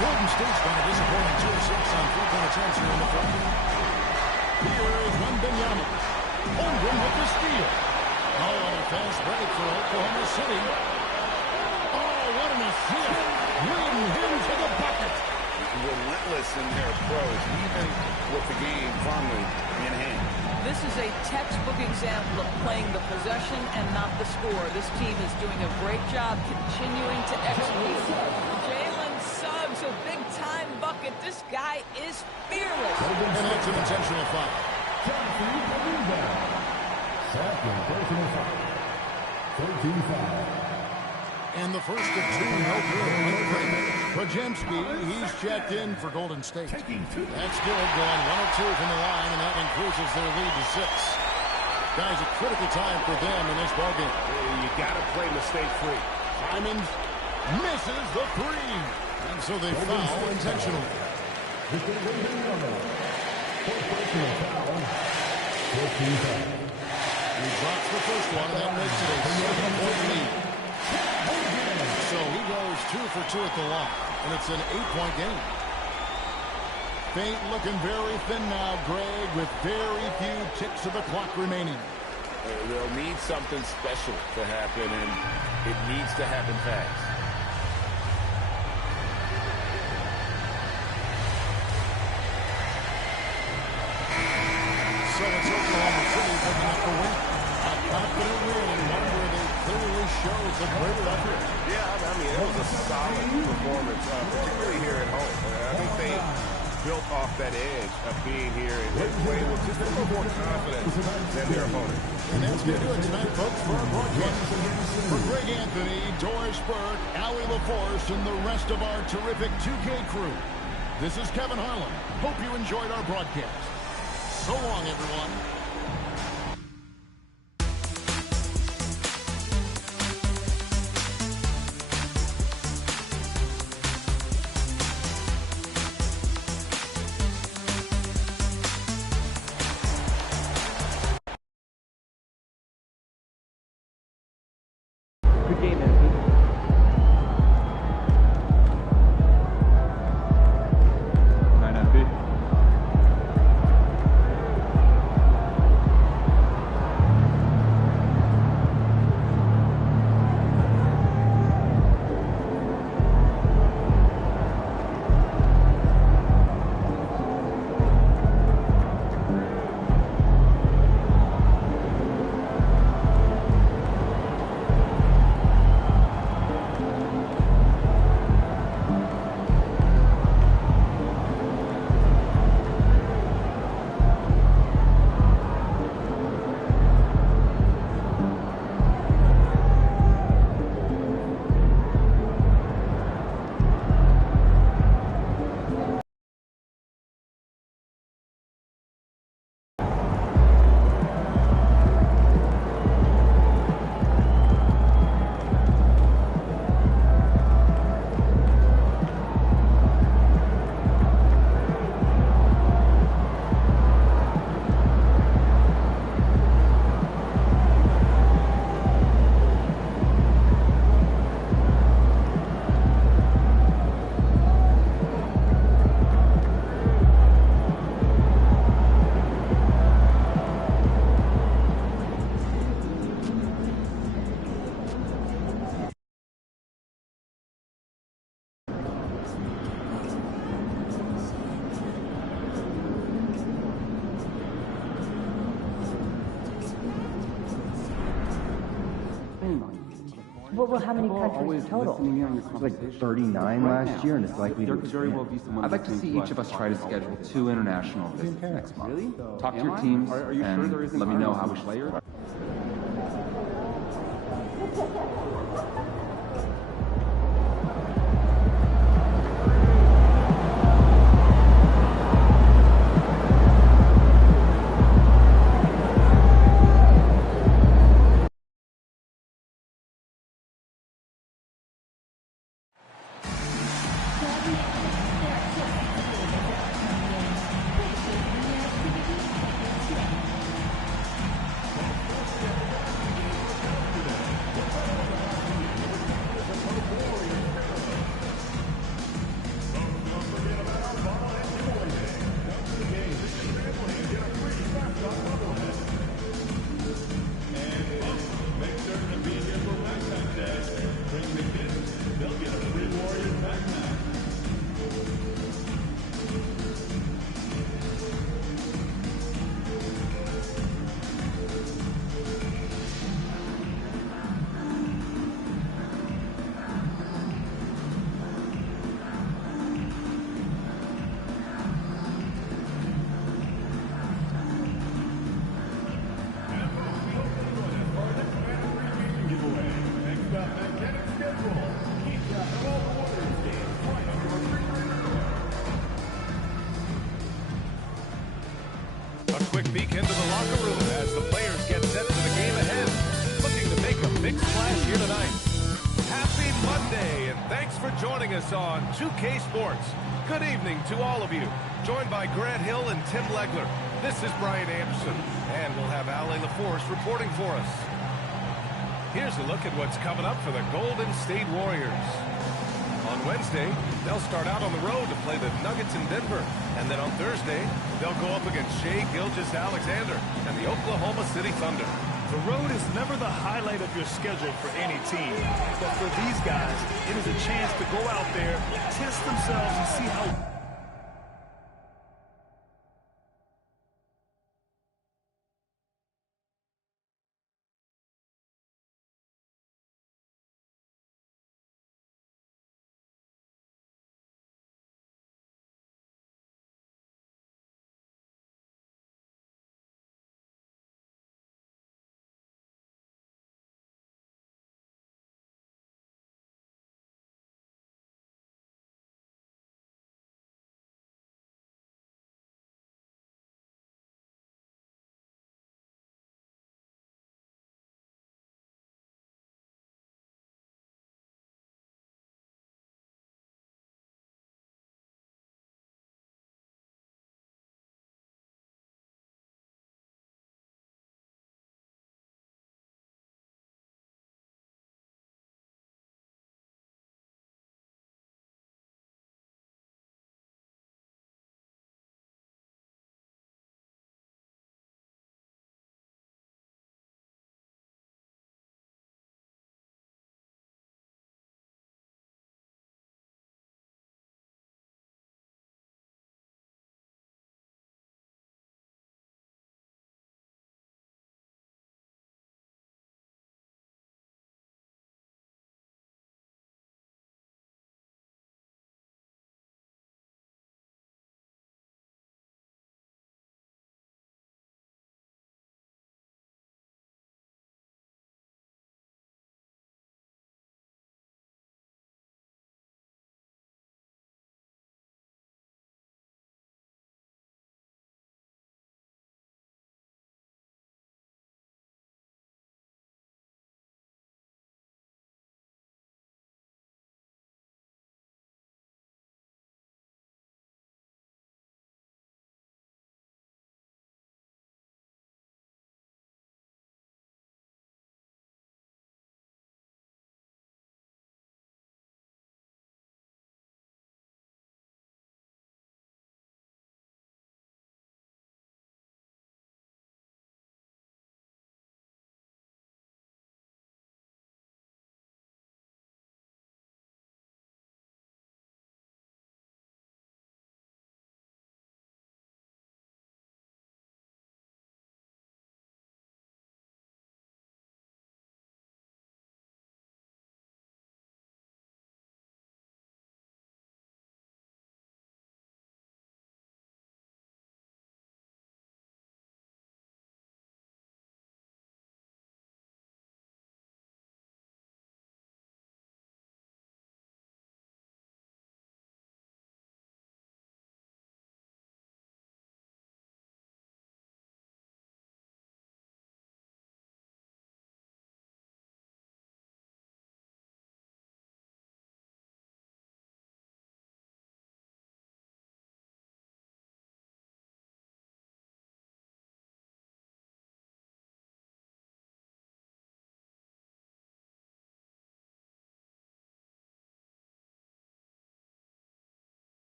Golden State's been a disappointing 2-6 on three-point attempts here in the fourth. Here is Wembanyama. Holmgren with the steal. Oh, and a fast break for Oklahoma City. Oh, what an assist. Leading him to the bucket. Relentless in their approach, even with the game firmly in hand. This is a textbook example of playing the possession and not the score. This team is doing a great job continuing to execute. Jalen Suggs, a big-time bucket. This guy is fearless. And that's an intentional foul. Second personal foul. 13 foul. And the first of two, no good. Podziemski, he's checked in for Golden State. That's good, going 1 of 2 from the line, and that increases their lead to 6. Guys, a critical time for them in this ballgame. You got to play mistake-free. Simons misses the three, and so they foul intentionally. He drops the first one, and that makes it a 7-point lead. So he goes 2 for 2 at the line, and it's an 8-point game. Fate looking very thin now, Greg, with very few ticks of the clock remaining. They'll need something special to happen, and it needs to happen fast. So it's Oklahoma City picking up the win. A confident win, and one where they clearly shows a greater effort. Yeah, I mean, it was a solid performance, particularly here at home. I think they built off that edge of being here and playing with just a little more confidence than their opponent. And that's going to do it tonight, folks, for our broadcast. For Greg Anthony, Doris Burke, Allie LaForce, and the rest of our terrific 2K crew, this is Kevin Harlan. Hope you enjoyed our broadcast. So long, everyone. Good game, Anthony. Well, how many countries total? It's like 39 last year, and it's likely to expand. I'd like to see each of us try to schedule 2 international visits next month. Really? Talk to your teams and let me know how we should. A quick peek into the locker room as the players get set for the game ahead. Looking to make a big splash here tonight. Happy Monday, and thanks for joining us on 2K Sports. Good evening to all of you. Joined by Grant Hill and Tim Legler. This is Brian Anderson, and we'll have Ale LaForce reporting for us. Here's a look at what's coming up for the Golden State Warriors. On Wednesday, they'll start out on the road to play the Nuggets in Denver. And then on Thursday, they'll go up against Shai Gilgeous-Alexander and the Oklahoma City Thunder. The road is never the highlight of your schedule for any team. But for these guys, it is a chance to go out there, test themselves, and see how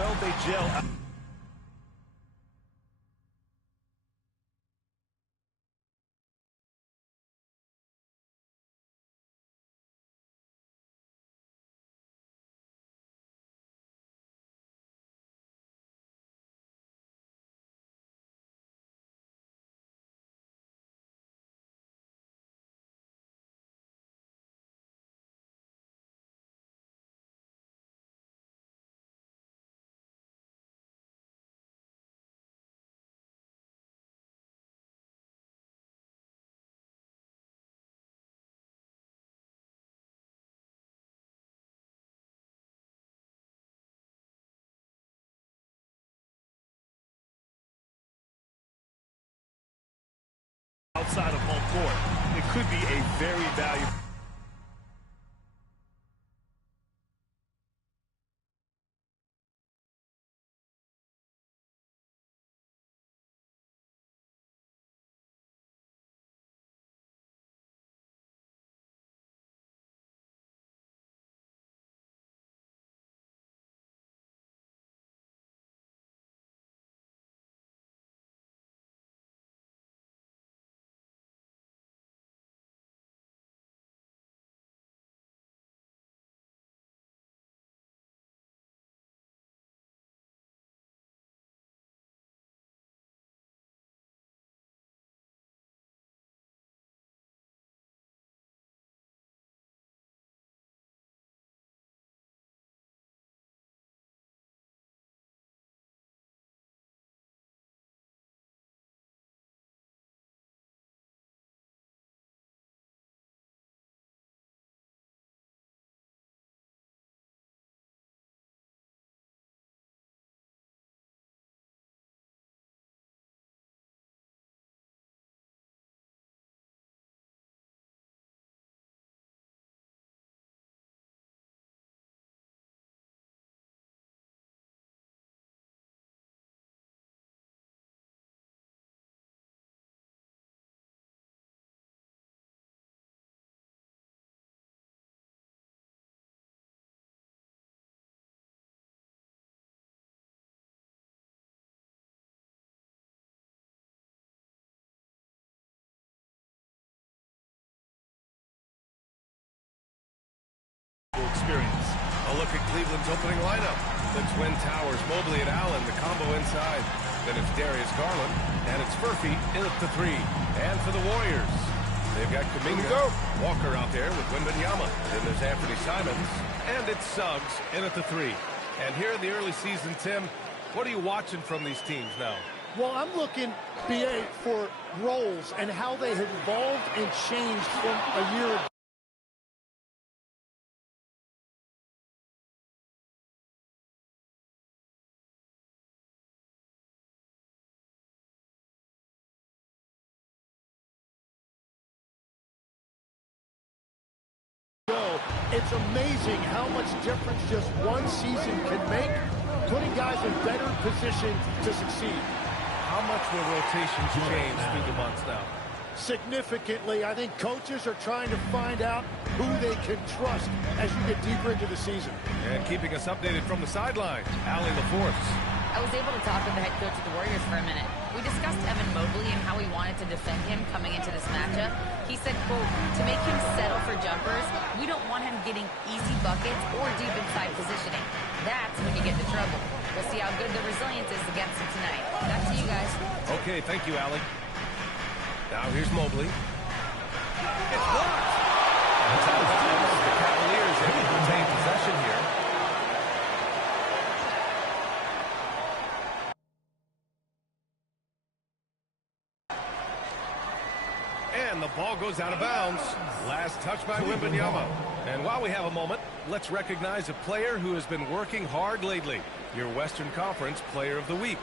well they gel. Outside of home court, it could be a very valuable. Experience. A look at Cleveland's opening lineup. The Twin Towers, Mobley and Allen, the combo inside. Then it's Darius Garland, and it's Furphy in at the 3. And for the Warriors, they've got Kuminga, Walker out there with Wembanyama. Then there's Anthony Simons, and it's Suggs in at the 3. And here in the early season, Tim, what are you watching from these teams now? Well, I'm looking, BA, for roles and how they have evolved and changed from a year ago. It's amazing how much difference just one season can make, putting guys in better position to succeed. How much will rotations change through the months now? Significantly. I think coaches are trying to find out who they can trust as you get deeper into the season. And keeping us updated from the sideline, Allie LaForce. I was able to talk with the head coach of the Warriors for a minute. We discussed Evan Mobley and how we wanted to defend him coming into this matchup. He said, quote, to make him settle for jumpers, we don't want him getting easy buckets or deep inside positioning. That's when you get into trouble. We'll see how good the resilience is against him tonight. Back to you guys. Okay, thank you, Allie. Now here's Mobley. It's blocked. That's out of bounds. The Cavaliers able to retain possession here. And the ball goes out of bounds. Last touch by Wembanyama. And while we have a moment, let's recognize a player who has been working hard lately. Your Western Conference Player of the Week.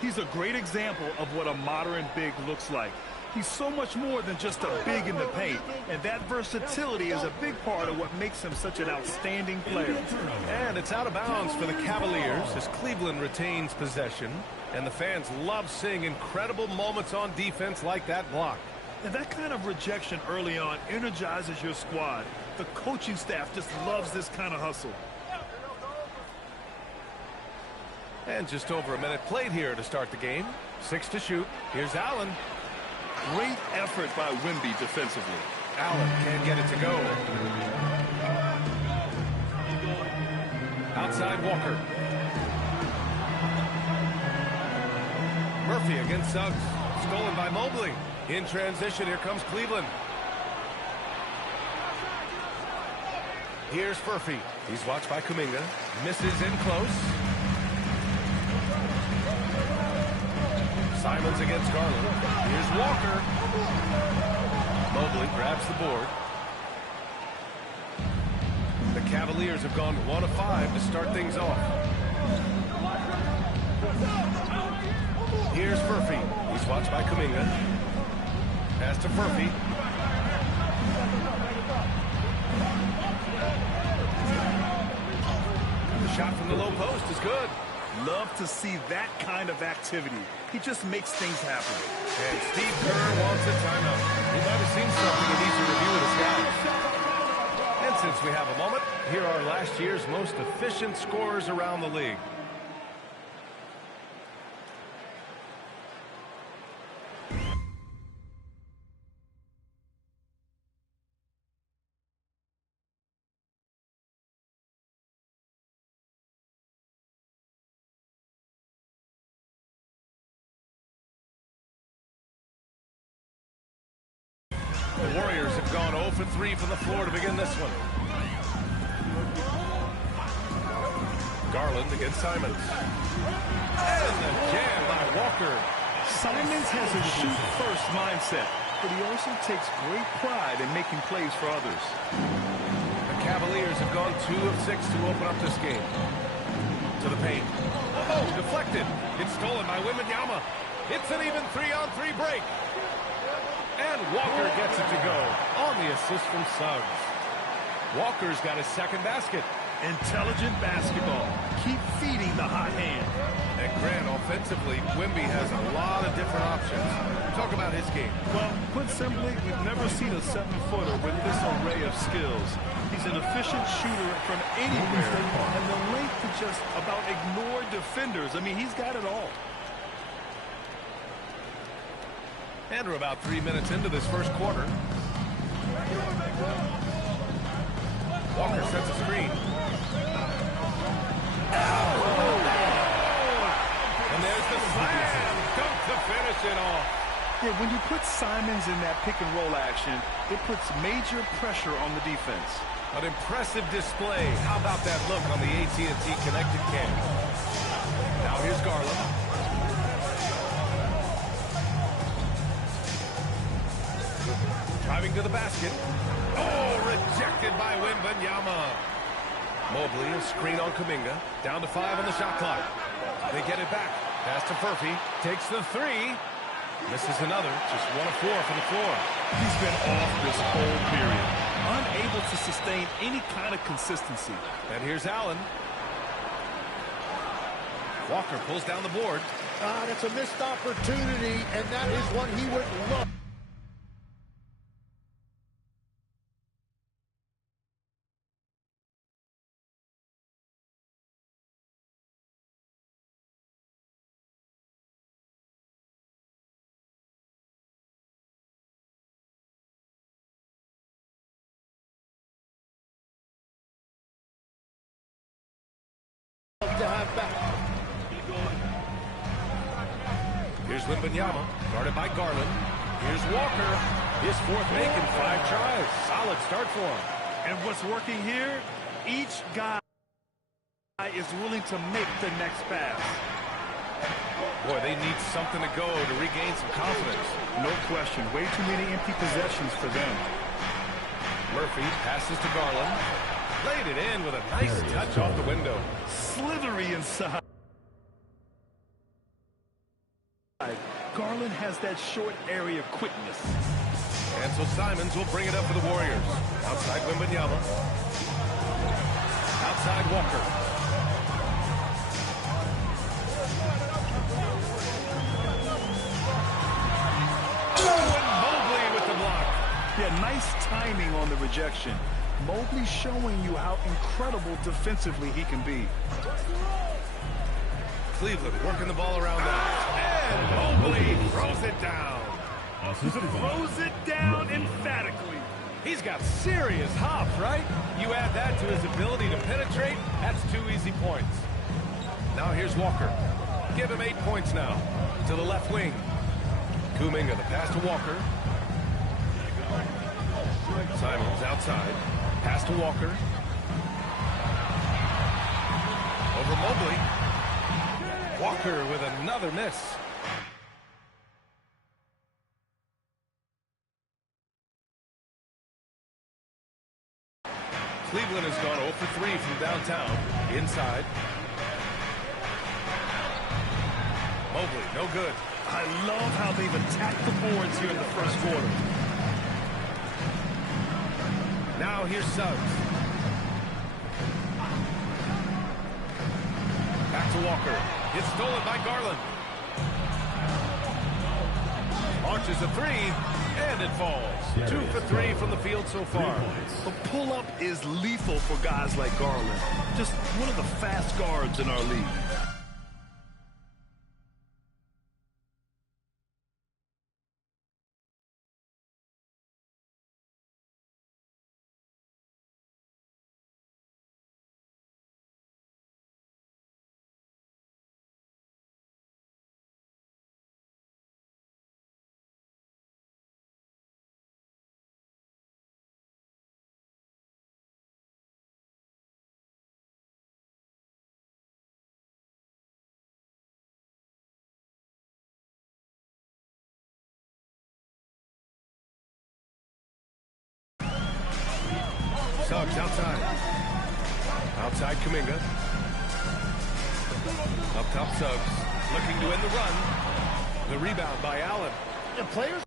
He's a great example of what a modern big looks like. He's so much more than just a big in the paint, and that versatility is a big part of what makes him such an outstanding player. And it's out of bounds for the Cavaliers as Cleveland retains possession, and the fans love seeing incredible moments on defense like that block. And that kind of rejection early on energizes your squad. The coaching staff just loves this kind of hustle. And just over a minute played here to start the game. 6 to shoot. Here's Allen. Great effort by Wemby defensively. Allen can't get it to go. Outside Walker. Murphy against Suggs. Stolen by Mobley. In transition, here comes Cleveland. Here's Murphy. He's watched by Kuminga. Misses in close. Simons against Garland. Here's Walker. Mobley grabs the board. The Cavaliers have gone 1 of 5 to start things off. Here's Murphy. He's watched by Kuminga. Pass to Murphy. The shot from the low post is good. Love to see that kind of activity. He just makes things happen. And Steve Kerr wants a timeout. He might have seen something he needs to review with his guys. And since we have a moment, here are last year's most efficient scorers around the league. The Warriors have gone 0 for 3 from the floor to begin this one. Garland against Simons. And the jam by Walker. Simons has a shoot-first mindset, but he also takes great pride in making plays for others. The Cavaliers have gone 2 of 6 to open up this game. To the paint. Oh, deflected. It's stolen by Wembanyama. It's an even 3-on-3 break. And Walker gets it to go on the assist from Suggs. Walker's got his second basket. Intelligent basketball. Keep feeding the hot hand. And Grant, offensively, Wemby has a lot of different options. Talk about his game. Well, put simply, we've never seen a 7-footer with this array of skills. He's an efficient shooter from anywhere, and the length to just about ignore defenders. I mean, he's got it all. And we're about 3 minutes into this first quarter. Walker sets a screen. And there's the slam. Dunk to finish it off. Yeah, when you put Simons in that pick-and-roll action, it puts major pressure on the defense. An impressive display. How about that look on the AT&T connected cam? Now here's Garland. Driving to the basket. Oh, rejected by Wembanyama. Mobley, a screen on Kuminga. Down to 5 on the shot clock. They get it back. Pass to Murphy. Takes the 3. Misses another. Just 1 of 4 from the floor. He's been off this whole period. Unable to sustain any kind of consistency. And here's Allen. Walker pulls down the board. That's a missed opportunity, and that is what he would love. To have back. Here's Wembanyama, guarded by Garland. Here's Walker, his 4th make in 5 tries. Solid start for him. And what's working here, each guy is willing to make the next pass. Boy, they need something to go to regain some confidence. No question, way too many empty possessions for them. Murphy passes to Garland. Laid it in with a nice touch off the window. Slithery inside. Garland has that short area quickness. And so Simons will bring it up for the Warriors. Outside Wembanyama. Outside Walker. Oh, and Mobley with the block. Yeah, nice timing on the rejection. Mobley showing you how incredible defensively he can be. Cleveland working the ball around now. And Mobley throws it down. Throws it down emphatically. He's got serious hops, right? You add that to his ability to penetrate, that's 2 easy points. Now here's Walker. Give him 8 points now. To the left wing. Kuminga, the pass to Walker. Simons outside. Pass to Walker. Over Mobley. Walker with another miss. Cleveland has gone 0 for 3 from downtown. Inside. Mobley, no good. I love how they've attacked the boards here in the first quarter. Now here's Suggs. Back to Walker. It's stolen by Garland. Launches a 3, and it falls. 2 for 3 from the field so far. A pull-up is lethal for guys like Garland. Just one of the fast guards in our league. Suggs outside. Outside Kuminga. Up top Suggs. Looking to end the run. The rebound by Allen. The players.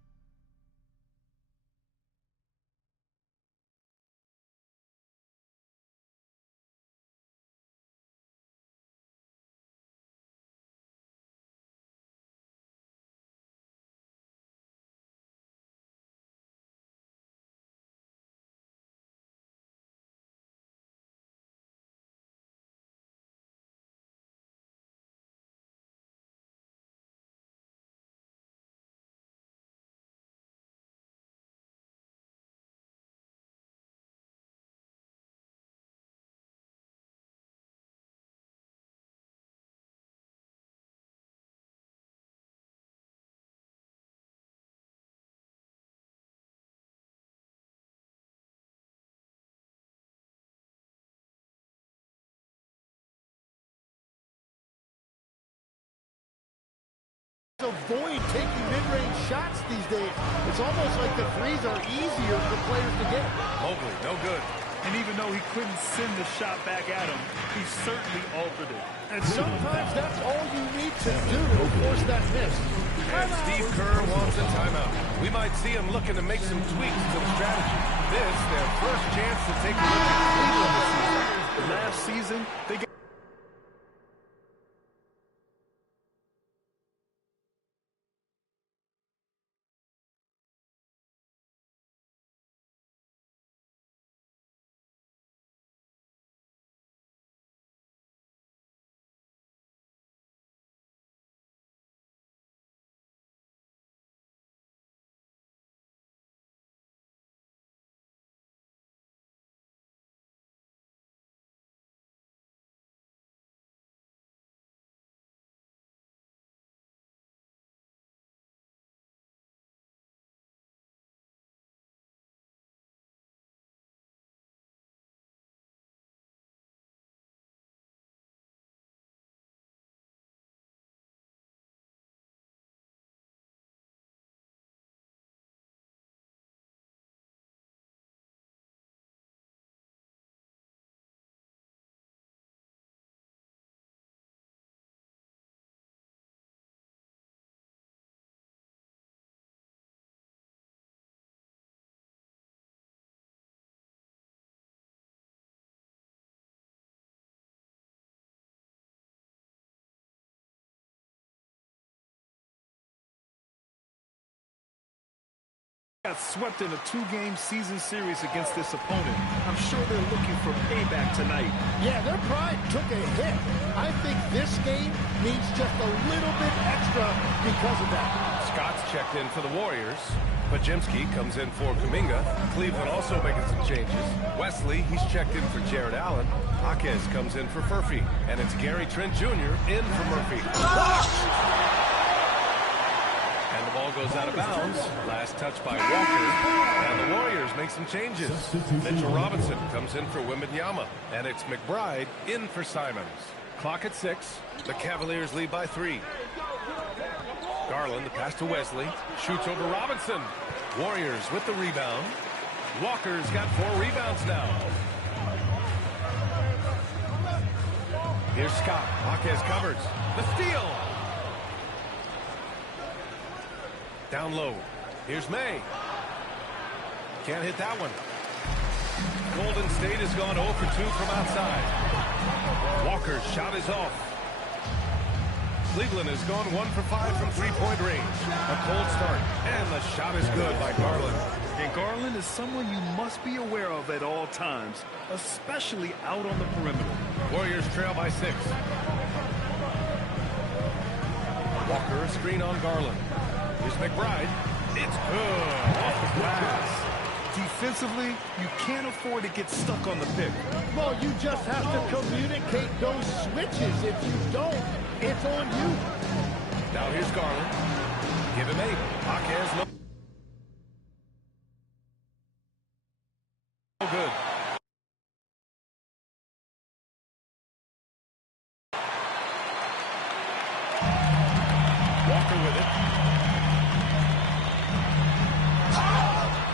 Avoid taking mid-range shots these days. It's almost like the threes are easier for players to get. Mobley, no good. And even though he couldn't send the shot back at him, he certainly altered it. And sometimes that's all you need to do to force that miss. And Steve Kerr wants a timeout. We might see him looking to make some tweaks to the strategy. This, their first chance to take a look at Cleveland this season. Last season, they got swept in a 2-game season series against this opponent. I'm sure they're looking for payback tonight. Yeah, their pride took a hit. I think this game needs just a little bit extra because of that. Scott's checked in for the Warriors. Pajemski comes in for Kuminga. Cleveland also making some changes. Wesley, he's checked in for Jared Allen. Jaquez comes in for Furphy. And it's Gary Trent Jr. in for Murphy. And the ball goes out of bounds. Last touch by Walker. And the Warriors make some changes. Mitchell Robinson comes in for Wembanyama. And it's McBride in for Simons. Clock at 6. The Cavaliers lead by 3. Garland, the pass to Wesley. Shoots over Robinson. Warriors with the rebound. Walker's got 4 rebounds now. Here's Scott. Jaquez covers. The steal. Down low. Here's May. Can't hit that one. Golden State has gone 0 for 2 from outside. Walker's shot is off. Cleveland has gone 1 for 5 from three-point range. A cold start, and the shot is good by Garland. And Garland is someone you must be aware of at all times, especially out on the perimeter. Warriors trail by 6. Walker, a screen on Garland. Here's McBride. It's good. Off the glass. Defensively, you can't afford to get stuck on the pick. Well, you just have to communicate those switches. If you don't, it's on you. Now here's Garland. Give him 8. Jaquez no good. Walker with it.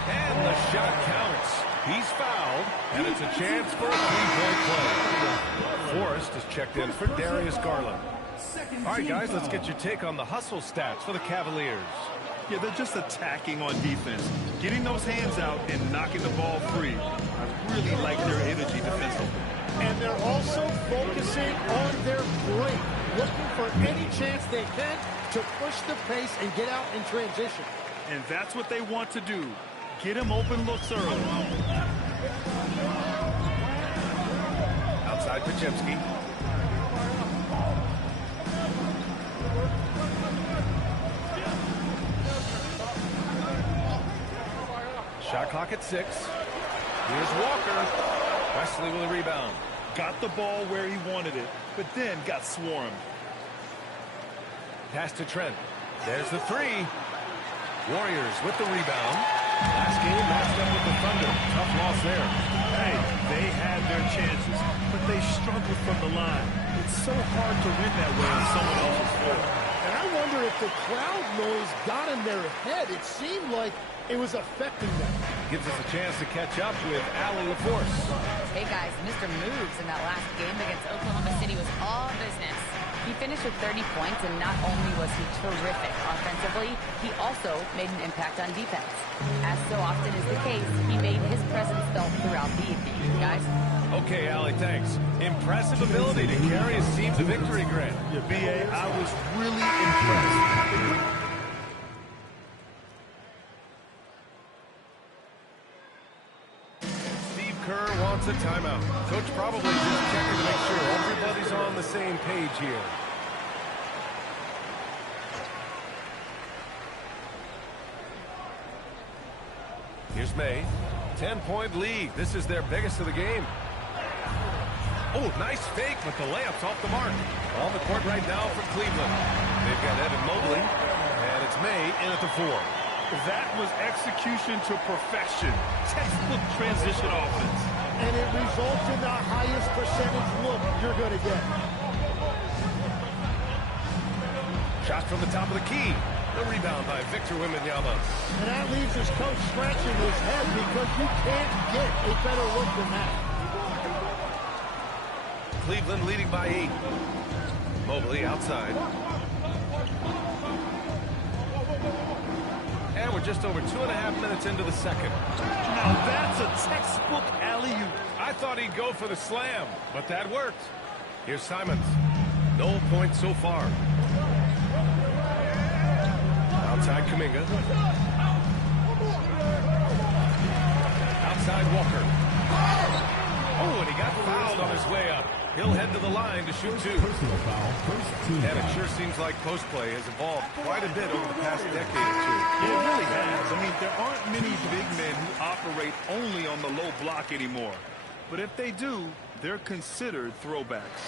And the shot counts. He's fouled, and it's a chance for a three-point play. Forrest is checked in for Darius Garland. All right, guys, let's get your take on the hustle stats for the Cavaliers. Yeah, they're just attacking on defense, getting those hands out and knocking the ball free. I really like their energy defensively. And they're also focusing on their break, looking for any chance they can to push the pace and get out in transition. And that's what they want to do. Get him open looks early. Outside Pajemski. Shot clock at 6. Here's Walker. Wesley with a rebound. Got the ball where he wanted it, but then got swarmed. Pass to Trent. There's the 3. Warriors with the rebound. Last game matched up with the Thunder. Tough loss there. Hey, they had their chances, but they struggled from the line. It's so hard to win that way on someone else's floor. And I wonder if the crowd noise got in their head. It seemed like it was affecting them. Gives us a chance to catch up with Allie LaForce. Hey guys, Mr. Moves in that last game against Oklahoma City was all business. He finished with 30 points, and not only was he terrific offensively, he also made an impact on defense. As so often is the case, he made his presence felt throughout the evening. Guys? Okay, Allie, thanks. Impressive ability to carry his team to victory, Grant. Yeah, B.A., I was really impressed. Kerr wants a timeout. Coach probably just checking to make sure everybody's on the same page here. Here's May. 10-point lead. This is their biggest of the game. Oh, nice fake, but the layup's off the mark. On the court right now for Cleveland. They've got Evan Mobley, and it's May in at the 4. That was execution to perfection. Textbook transition offense. And it results in the highest percentage look you're going to get. Shot from the top of the key. The rebound by Victor Wembanyama. And that leaves his coach scratching his head because you can't get a better look than that. Cleveland leading by 8. Mobley outside. And we're just over 2.5 minutes into the second. Now that's a textbook alley-oop. I thought he'd go for the slam, but that worked. Here's Simons. No points so far. Outside Kuminga. Outside Walker. Oh, and he got fouled on his way up. He'll head to the line to shoot two. Personal foul, first team And it foul. sure seems like post play has evolved quite a bit over the past decade or two. Yeah, it really has. I mean, there aren't many big men who operate only on the low block anymore. But if they do, they're considered throwbacks.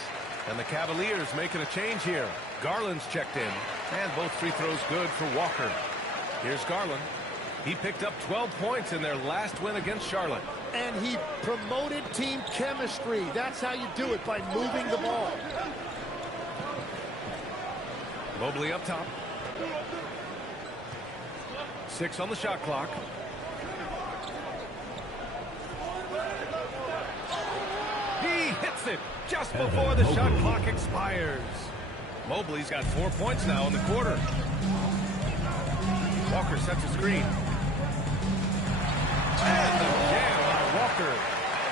And the Cavaliers making a change here. Garland's checked in. And both free throws good for Walker. Here's Garland. He picked up 12 points in their last win against Charlotte. And he promoted team chemistry. That's how you do it, by moving the ball. Mobley up top. 6 on the shot clock. He hits it just before the shot clock expires. Mobley's got 4 points now in the quarter. Walker sets a screen. And the jam by Walker.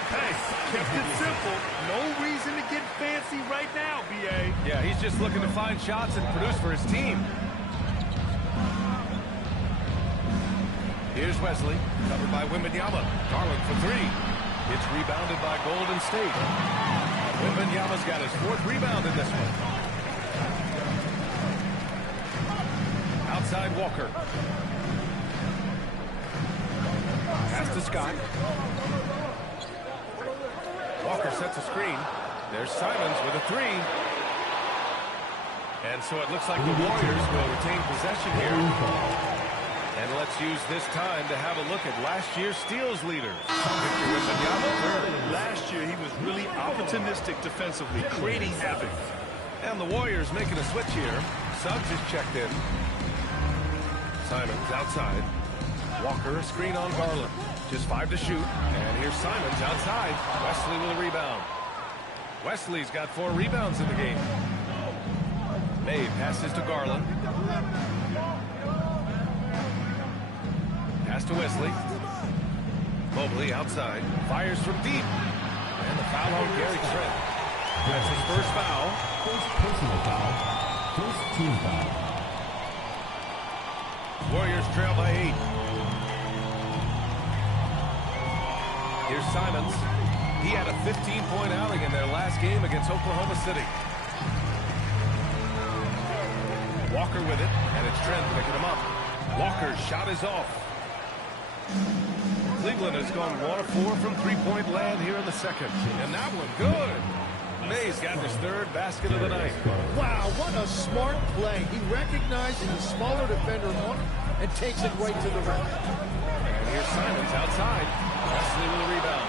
Hey, kept it simple. No reason to get fancy right now, B.A. Yeah, he's just looking to find shots and produce for his team. Here's Wesley, covered by Wembanyama. Garland for 3. It's rebounded by Golden State. Wembanyama's got his 4th rebound in this one. Outside Walker. Pass to Scott. Walker sets a screen. There's Simons with a 3. And so it looks like the Warriors will retain possession here. And let's use this time to have a look at last year's steals leader. Last year, he was really opportunistic defensively, creating havoc. And the Warriors making a switch here. Suggs is checked in. Simons outside. Walker, a screen on Garland. Just 5 to shoot. And here's Simons outside. Wesley with a rebound. Wesley's got 4 rebounds in the game. May passes to Garland. Pass to Wesley. Mobley outside. Fires from deep. And the foul on Gary Trent. That's his first foul. First personal foul, first team foul. Warriors trail by 8. Here's Simons. He had a 15-point outing in their last game against Oklahoma City. Walker with it, and it's Trent picking him up. Walker's shot is off. Cleveland has gone 1 of 4 from three-point land here in the second. And that one good. May's got his 3rd basket of the night. Wow, what a smart play. He recognized the smaller defender and takes it right to the rim. And here's Simons outside. Wesley with a rebound.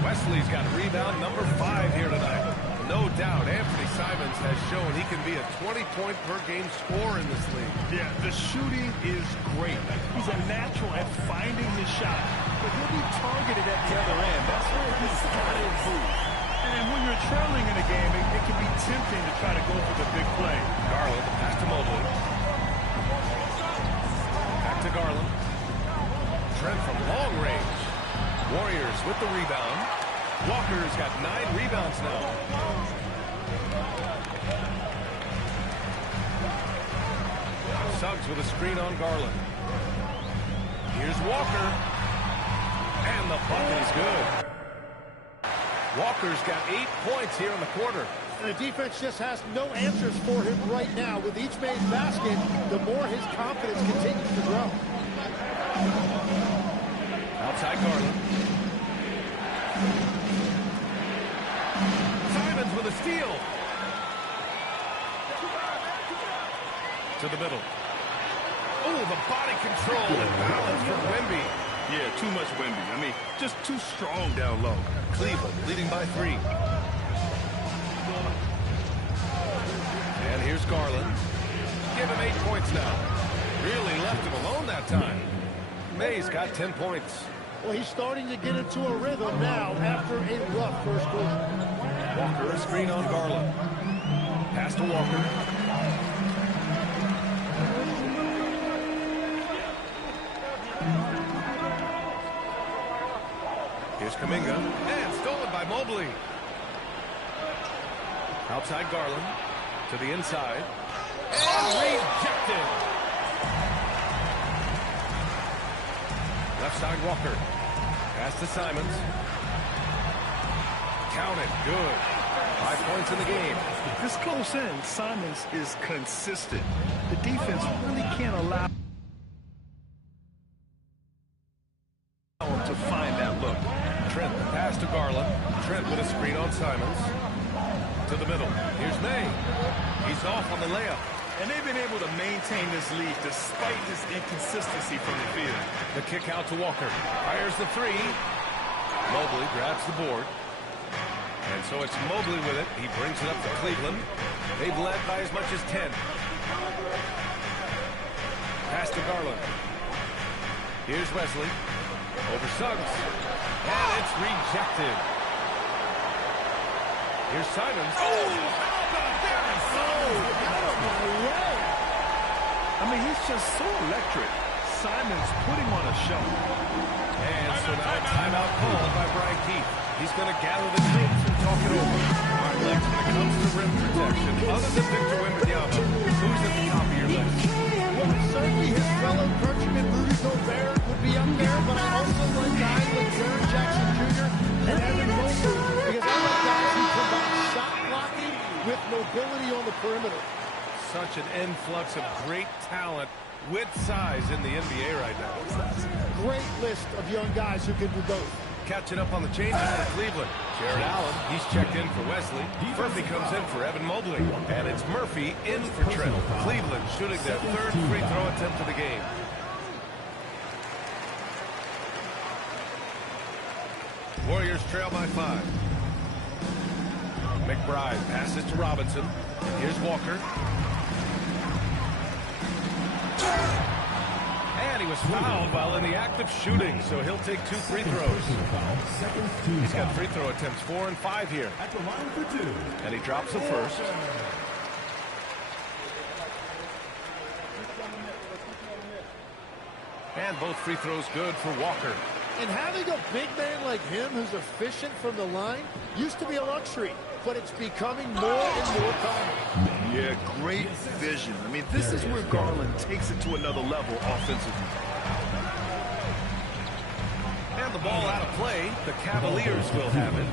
Wesley's got rebound number 5 here tonight. No doubt, Anthony Simons has shown he can be a 20-point-per-game scorer in this league. Yeah, the shooting is great. He's a natural at finding his shot, but he'll be targeted at the other end. That's where he's got to improve. And when you're trailing in a game, it can be tempting to try to go for the big play. Garland, pass to Mobley. Back to Garland. Trent from long range. Warriors with the rebound. Walker's got 9 rebounds now. Suggs with a screen on Garland. Here's Walker. And the bucket is good. Walker's got 8 points here in the quarter. And the defense just has no answers for him right now. With each made basket, the more his confidence continues to grow. Outside Garland. Simons with a steal. To the middle. Oh, the body control and balance from Wemby. Yeah, too much Wemby. I mean, just too strong down low. Cleveland leading by 3. And here's Garland. Give him 8 points now. Really left him alone that time. May's got 10 points. Well, he's starting to get into a rhythm now after a rough first quarter. Walker, a screen on Garland. Pass to Walker. Here's Kuminga. And stolen by Mobley. Outside Garland. To the inside. And rejected. Left side Walker. Pass to Simons. Count it. Good. 5 points in the game. This close in, Simons is consistent. The defense really can't allow him to find that look. Trent, the pass to Garland. Trent with a screen on Simons. To the middle. Here's May. He's off on the layup. And they've been able to maintain this lead despite his inconsistency from the field. The kick out to Walker. Fires the three. Mobley grabs the board. And so it's Mobley with it. He brings it up to Cleveland. They've led by as much as 10. Pass to Garland. Here's Wesley. Over Suggs. And it's rejected. Here's Simons. Oh, how about that? Out of my way. I mean, he's just so electric. Simons putting on a show. And so now a timeout called by Brian Keith. He's going to gather the troops and talk it over. Our legs when it comes to rim protection. Other than Victor Wembanyama, who's at the top of your list? Well, certainly his fellow countryman Rudy Gobert would be up there, but I also like guys like Jaren Jackson Jr. and Evan Mobley because I like guys who combine shot blocking with mobility on the perimeter. Such an influx of great talent with size in the NBA right now. Great list of young guys who can do both. Catching up on the changes for Cleveland. Jared Allen, he's checked in for Wesley. Murphy comes in for Evan Mobley. And it's Murphy in for Trent. Cleveland shooting their third free throw attempt of the game. Warriors trail by 5. McBride passes to Robinson. Here's Walker. And he was fouled while in the act of shooting, so he'll take 2 free throws. He's got free throw attempts 4 and 5 here. And he drops the first. And both free throws good for Walker. And having a big man like him who's efficient from the line used to be a luxury, but it's becoming more and more common. Yeah, great vision. I mean, this is where Garland takes it to another level offensively. And the ball out of play. The Cavaliers will have it.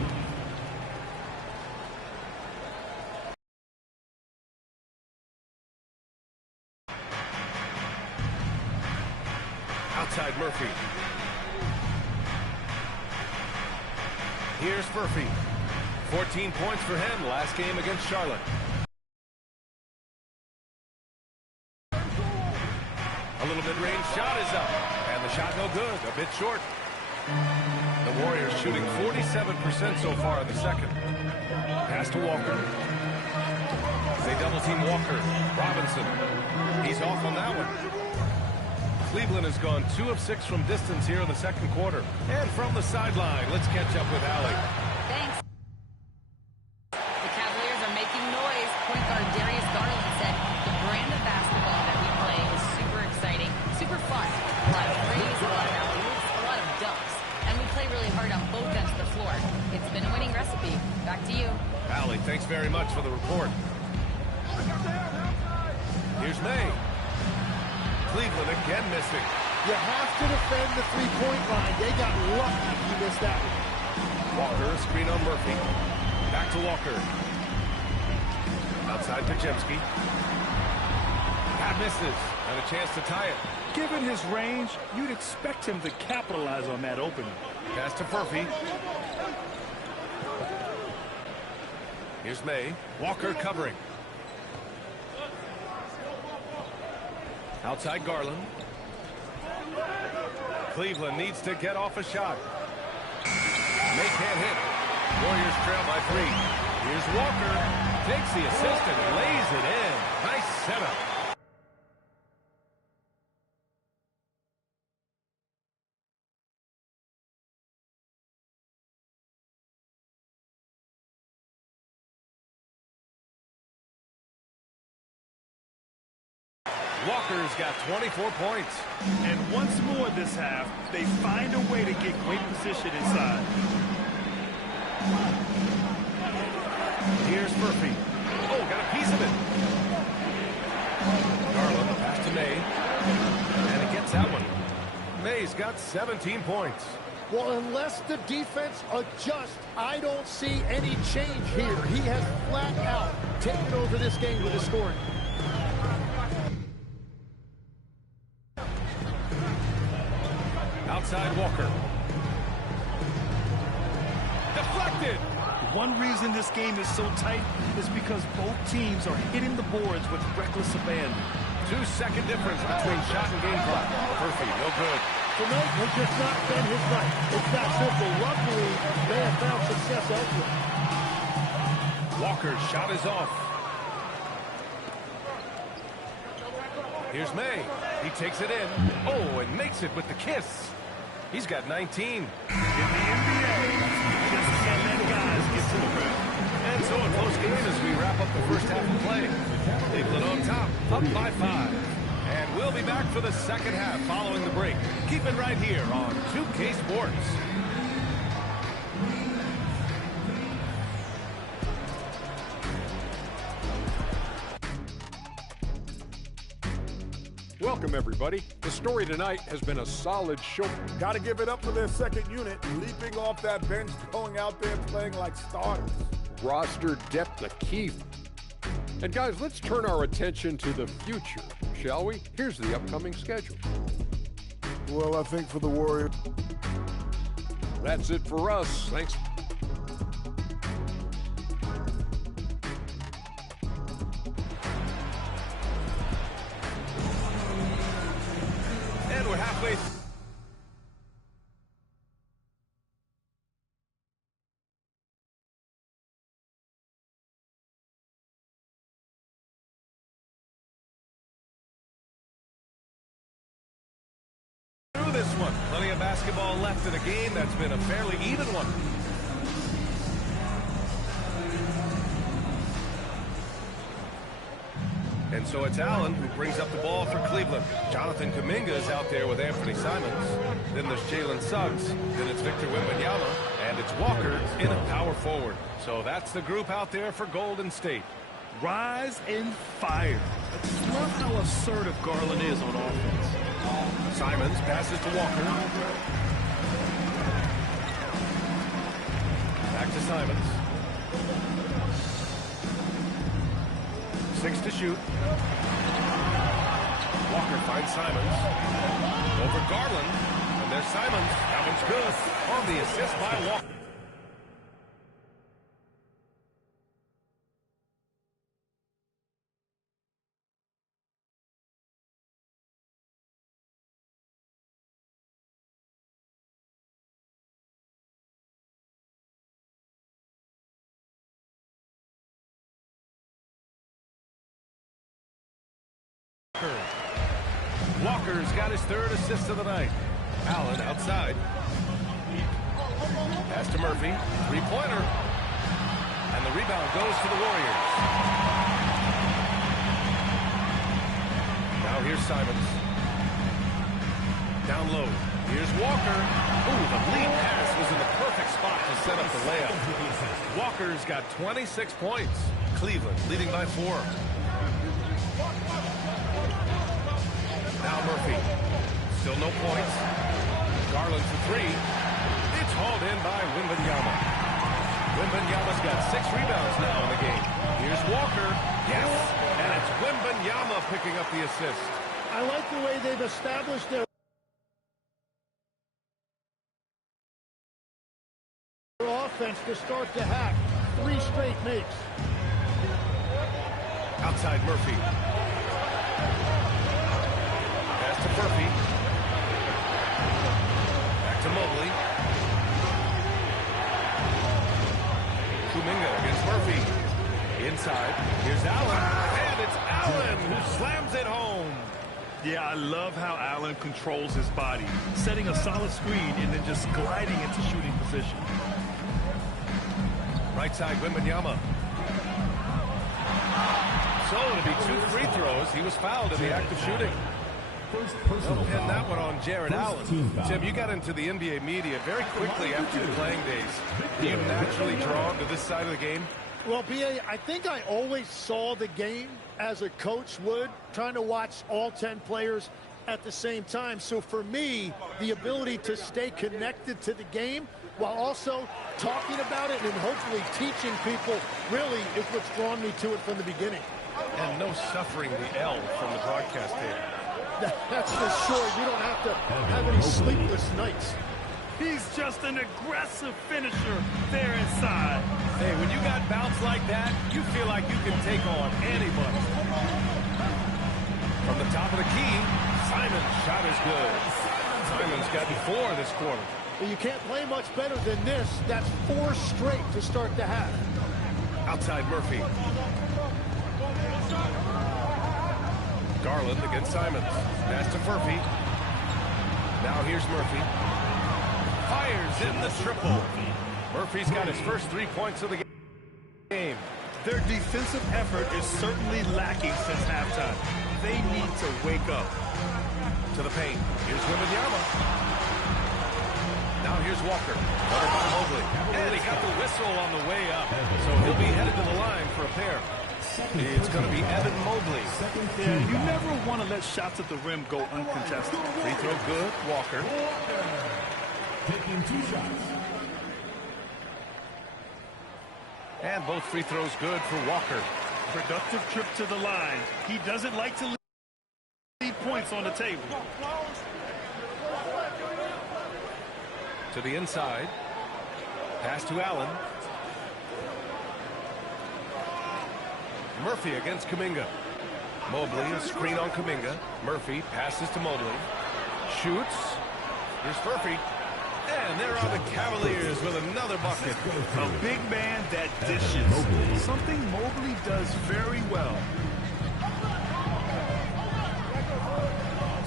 Outside Murphy. Here's Murphy. 14 points for him last game against Charlotte. A little mid-range shot is up. And the shot no good. A bit short. The Warriors shooting 47% so far in the second. Pass to Walker. They double-team Walker. Robinson. He's off on that one. Cleveland has gone 2 of 6 from distance here in the second quarter. And from the sideline, let's catch up with Allie. Thanks. The Cavaliers are making noise. Point guard Darius Garland said, the brand of basketball that we play is super exciting, super fun. A lot of threes, a lot of alley-oops, a lot of dunks. And we play really hard on both ends of the floor. It's been a winning recipe. Back to you. Allie, thanks very much for the report. Here's May. Cleveland again missing. You have to defend the three-point line. They got lucky he missed that one. Walker, a screen on Murphy. Back to Walker. Outside Pajemski. That misses. And a chance to tie it. Given his range, you'd expect him to capitalize on that opening. Pass to Murphy. Here's May. Walker covering. Outside Garland. Cleveland needs to get off a shot. May can't hit. Warriors trail by 3. Here's Walker. Takes the assist and lays it in. Nice setup. Walker's got 24 points. And once more this half, they find a way to get great position inside. Here's Murphy. Oh, got a piece of it. Garland pass to May. And it gets that one. May's got 17 points. Well, unless the defense adjusts, I don't see any change here. He has flat out taken over this game with his scoring. Outside Walker. Deflected. One reason this game is so tight is because both teams are hitting the boards with reckless abandon. 2-second difference between shot and game clock. Murphy, no good. Tonight has just not been his night. It's that simple. Luckily, they have found success elsewhere. Walker's shot is off. Here's May. He takes it in. Oh, and makes it with the kiss. He's got 19. In the NBA, just can't let guys get to the rim. And so a close game as we wrap up the first half of play. Cleveland on top, up by 5. And we'll be back for the second half following the break. Keep it right here on 2K Sports. Welcome, everybody. The story tonight has been a solid show. Got to give it up for their second unit, leaping off that bench, going out there playing like starters. Roster depth the key. And guys, let's turn our attention to the future, shall we? Here's the upcoming schedule. Well, I think for the Warriors. That's it for us. Thanks. And we're halfway. This one. Plenty of basketball left in a game that's been a fairly even one. And so it's Allen who brings up the ball for Cleveland. Jonathan Kuminga is out there with Anthony Simons. Then there's Jalen Suggs. Then it's Victor Wembanyama. And it's Walker in a power forward. So that's the group out there for Golden State. Rise and fire. I love how assertive Garland is on offense. Simons passes to Walker. Back to Simons. 6 to shoot. Walker finds Simons. Over Garland. And there's Simons. That one's good. On the assist by Walker. Walker's got his third assist of the night. Allen outside. Pass to Murphy. Three-pointer. And the rebound goes to the Warriors. Now here's Simons. Down low. Here's Walker. Ooh, the lead pass was in the perfect spot to set up the layup. Walker's got 26 points. Cleveland leading by 4. Now Murphy. Still no points. Garland for 3. It's hauled in by Wembanyama. Wembanyama's got 6 rebounds now in the game. Here's Walker. Yes! And it's Wembanyama picking up the assist. I like the way they've established their offense to start the half. 3 straight makes. Outside Murphy. Pass to Murphy. Back to Mobley. Kuminga against Murphy. Inside. Here's Allen. And it's Allen who slams it home. Yeah, I love how Allen controls his body, setting a solid screen and then just gliding into shooting position. Right side, Wembanyama. So it'll be 2 free throws. He was fouled in the act of shooting. They'll pin that one on Jared Allen. Tim, you got into the NBA media very quickly after your playing days. Do you naturally drawn to this side of the game? Well, B.A., I think I always saw the game as a coach would, trying to watch all 10 players at the same time. So for me, the ability to stay connected to the game while also talking about it and hopefully teaching people really is what's drawn me to it from the beginning. And no suffering the L from the broadcast table. That's for sure. You don't have to have any sleepless nights. He's just an aggressive finisher there inside. Hey, when you got bounce like that, you feel like you can take on anybody. From the top of the key, Simon's shot is good. Simon's got 4 this quarter. Well, you can't play much better than this. That's 4 straight to start the half. Outside Murphy. Garland against Simons. Pass to Murphy. Now here's Murphy. Fires in the triple. Murphy's got his first 3 points of the game. Their defensive effort is certainly lacking since halftime. They need to wake up. To the paint. Here's Wembanyama. Now here's Walker. Covered by Mobley. And he got the whistle on the way up. So he'll be headed to the line for a pair. It's going to be Evan Mobley. Yeah, you never want to let shots at the rim go uncontested. Free throw good. Walker. Taking 2 shots. And both free throws good for Walker. Productive trip to the line. He doesn't like to leave points on the table. To the inside. Pass to Allen. Murphy against Kuminga. Mobley, a screen on Kuminga. Murphy passes to Mobley. Shoots. Here's Murphy. And there are the Cavaliers with another bucket. A big man that dishes. Something Mobley does very well.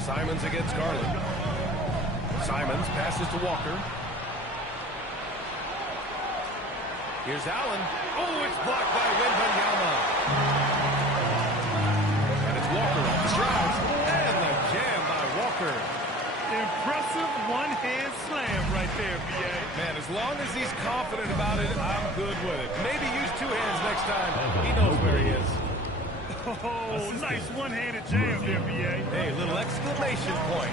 Simons against Garland. Simons passes to Walker. Here's Allen. Oh, it's blocked by Wembanyama. And it's Walker off the drive. And the jam by Walker. Impressive one-hand slam right there, B.A. Man, as long as he's confident about it, I'm good with it. Maybe use 2 hands next time. He knows where he is. Oh, nice one-handed jam there, B.A. Hey, little exclamation point.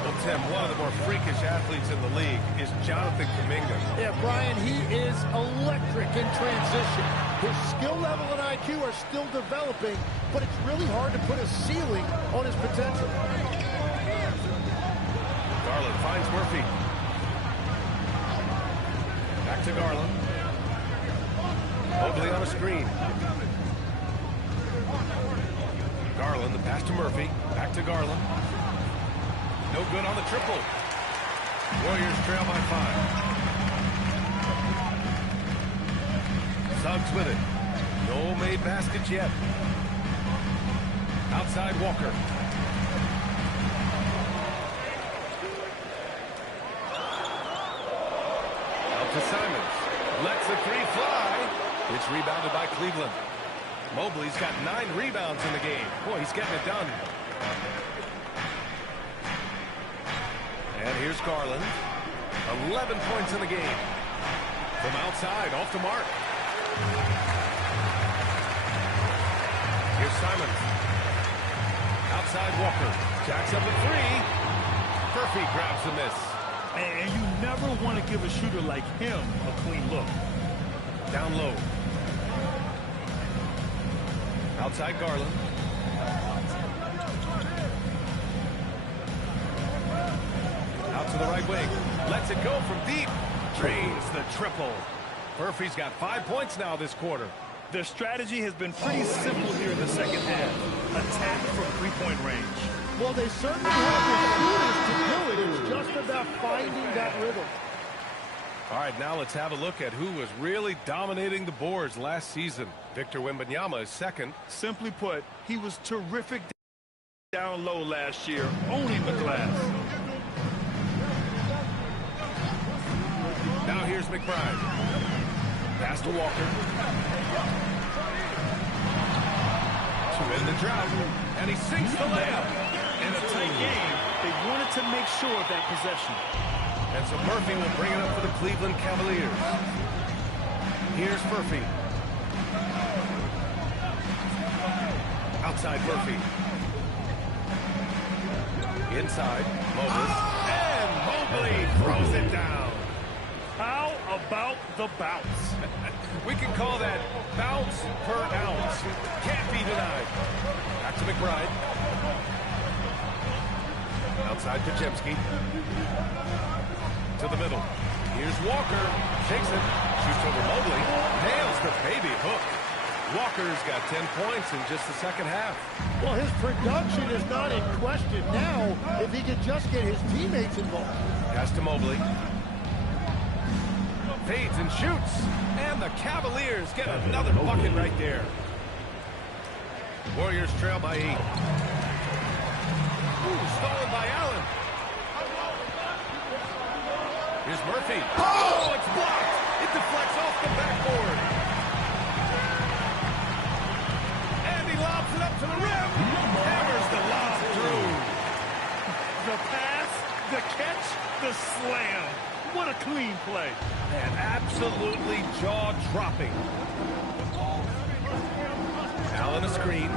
Well, Tim, one of the more freakish athletes in the league is Jonathan Kuminga. Yeah, Brian, he is electric in transition. His skill level and IQ are still developing, but it's really hard to put a ceiling on his potential. Garland finds Murphy. Back to Garland. Mobley on a screen. Garland, the pass to Murphy. Back to Garland. No good on the triple. Warriors trail by 5. Suggs with it. No made baskets yet. Outside Walker. Out to Simons. Lets the 3 fly. It's rebounded by Cleveland. Mobley's got 9 rebounds in the game. Boy, he's getting it done. And here's Garland. 11 points in the game. From outside, off the mark. Here's Simons. Outside Walker. Jacks up a 3. Murphy grabs the miss. And you never want to give a shooter like him a clean look. Down low. Outside Garland. Out to the right wing. Lets it go from deep. Drains the triple. Murphy's got 5 points now this quarter. Their strategy has been pretty simple here in the second half. Attack from 3-point range. Well, they certainly have the shooters to do it. It's just about finding that rhythm. All right, now let's have a look at who was really dominating the boards last season. Victor Wembanyama is second. Simply put, he was terrific down low last year, owning the glass. Now here's McBride. Pass to Walker. To end the drought. And he sinks the layup. In a tight game, they wanted to make sure of that possession. And so Murphy will bring it up for the Cleveland Cavaliers. Here's Murphy. Outside Murphy. Inside, Mobley. And Mobley throws it down. How about the bounce? We can call that bounce per ounce. Can't be denied. Back to McBride. Outside Pajemski. To the middle. Here's Walker. Shakes it. Shoots over Mobley. Nails the baby hook. Walker's got 10 points in just the second half. Well, his production is not in question now if he could just get his teammates involved. Pass to Mobley. Fades and shoots. And the Cavaliers get another bucket right there. Warriors trail by 8. Ooh, stolen by Allen. Here's Murphy. Oh, it's blocked. It deflects off the backboard. And he lobs it up to the rim. Hammers the lob through. The pass, the catch, the slam. What a clean play. And absolutely jaw-dropping. Allen a screen.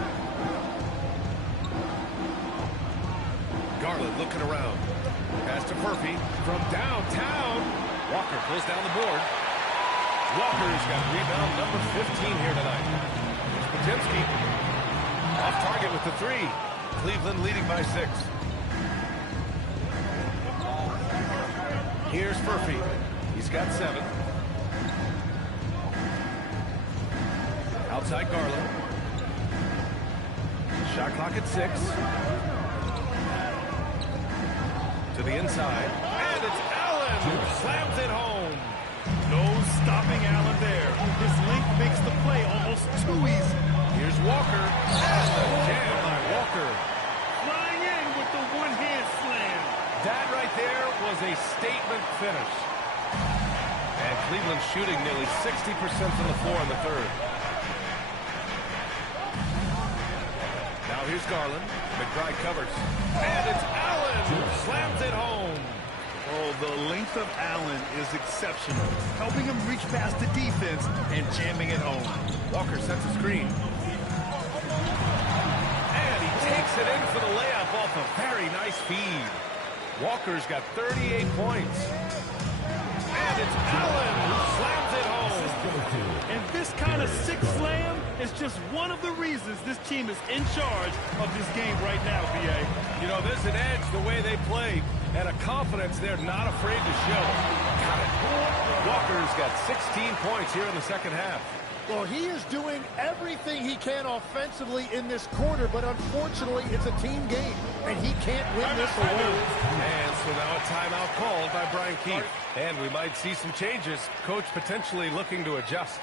Garland looking around. Pass to Murphy from downtown. Walker pulls down the board. Walker's got rebound number 15 here tonight. Here's Pajemski. Off target with the 3. Cleveland leading by 6. Here's Murphy. He's got 7. Outside Garland. Shot clock at 6. To the inside. And it's Allen who slams it home. No stopping Allen there. His length makes the play almost too easy. Here's Walker. And the jam by Walker. Flying in with the one-hand slam. That right there was a statement finish. And Cleveland shooting nearly 60% from the floor in the third. Now here's Garland. McBride covers. And it's Allen who slams it home. Oh, the length of Allen is exceptional, helping him reach past the defense and jamming it home. Walker sets a screen. And he takes it in for the layup off a very nice feed. Walker's got 38 points. And it's Allen who slams it home. And this kind of sick slam is just one of the reasons this team is in charge of this game right now, B.A. You know, there's an edge the way they play and a confidence they're not afraid to show. Got it. Walker's got 16 points here in the second half. Well, he is doing everything he can offensively in this quarter, but unfortunately, it's a team game, and he can't win this alone. And so now a timeout called by Brian Keefe. And we might see some changes. Coach potentially looking to adjust.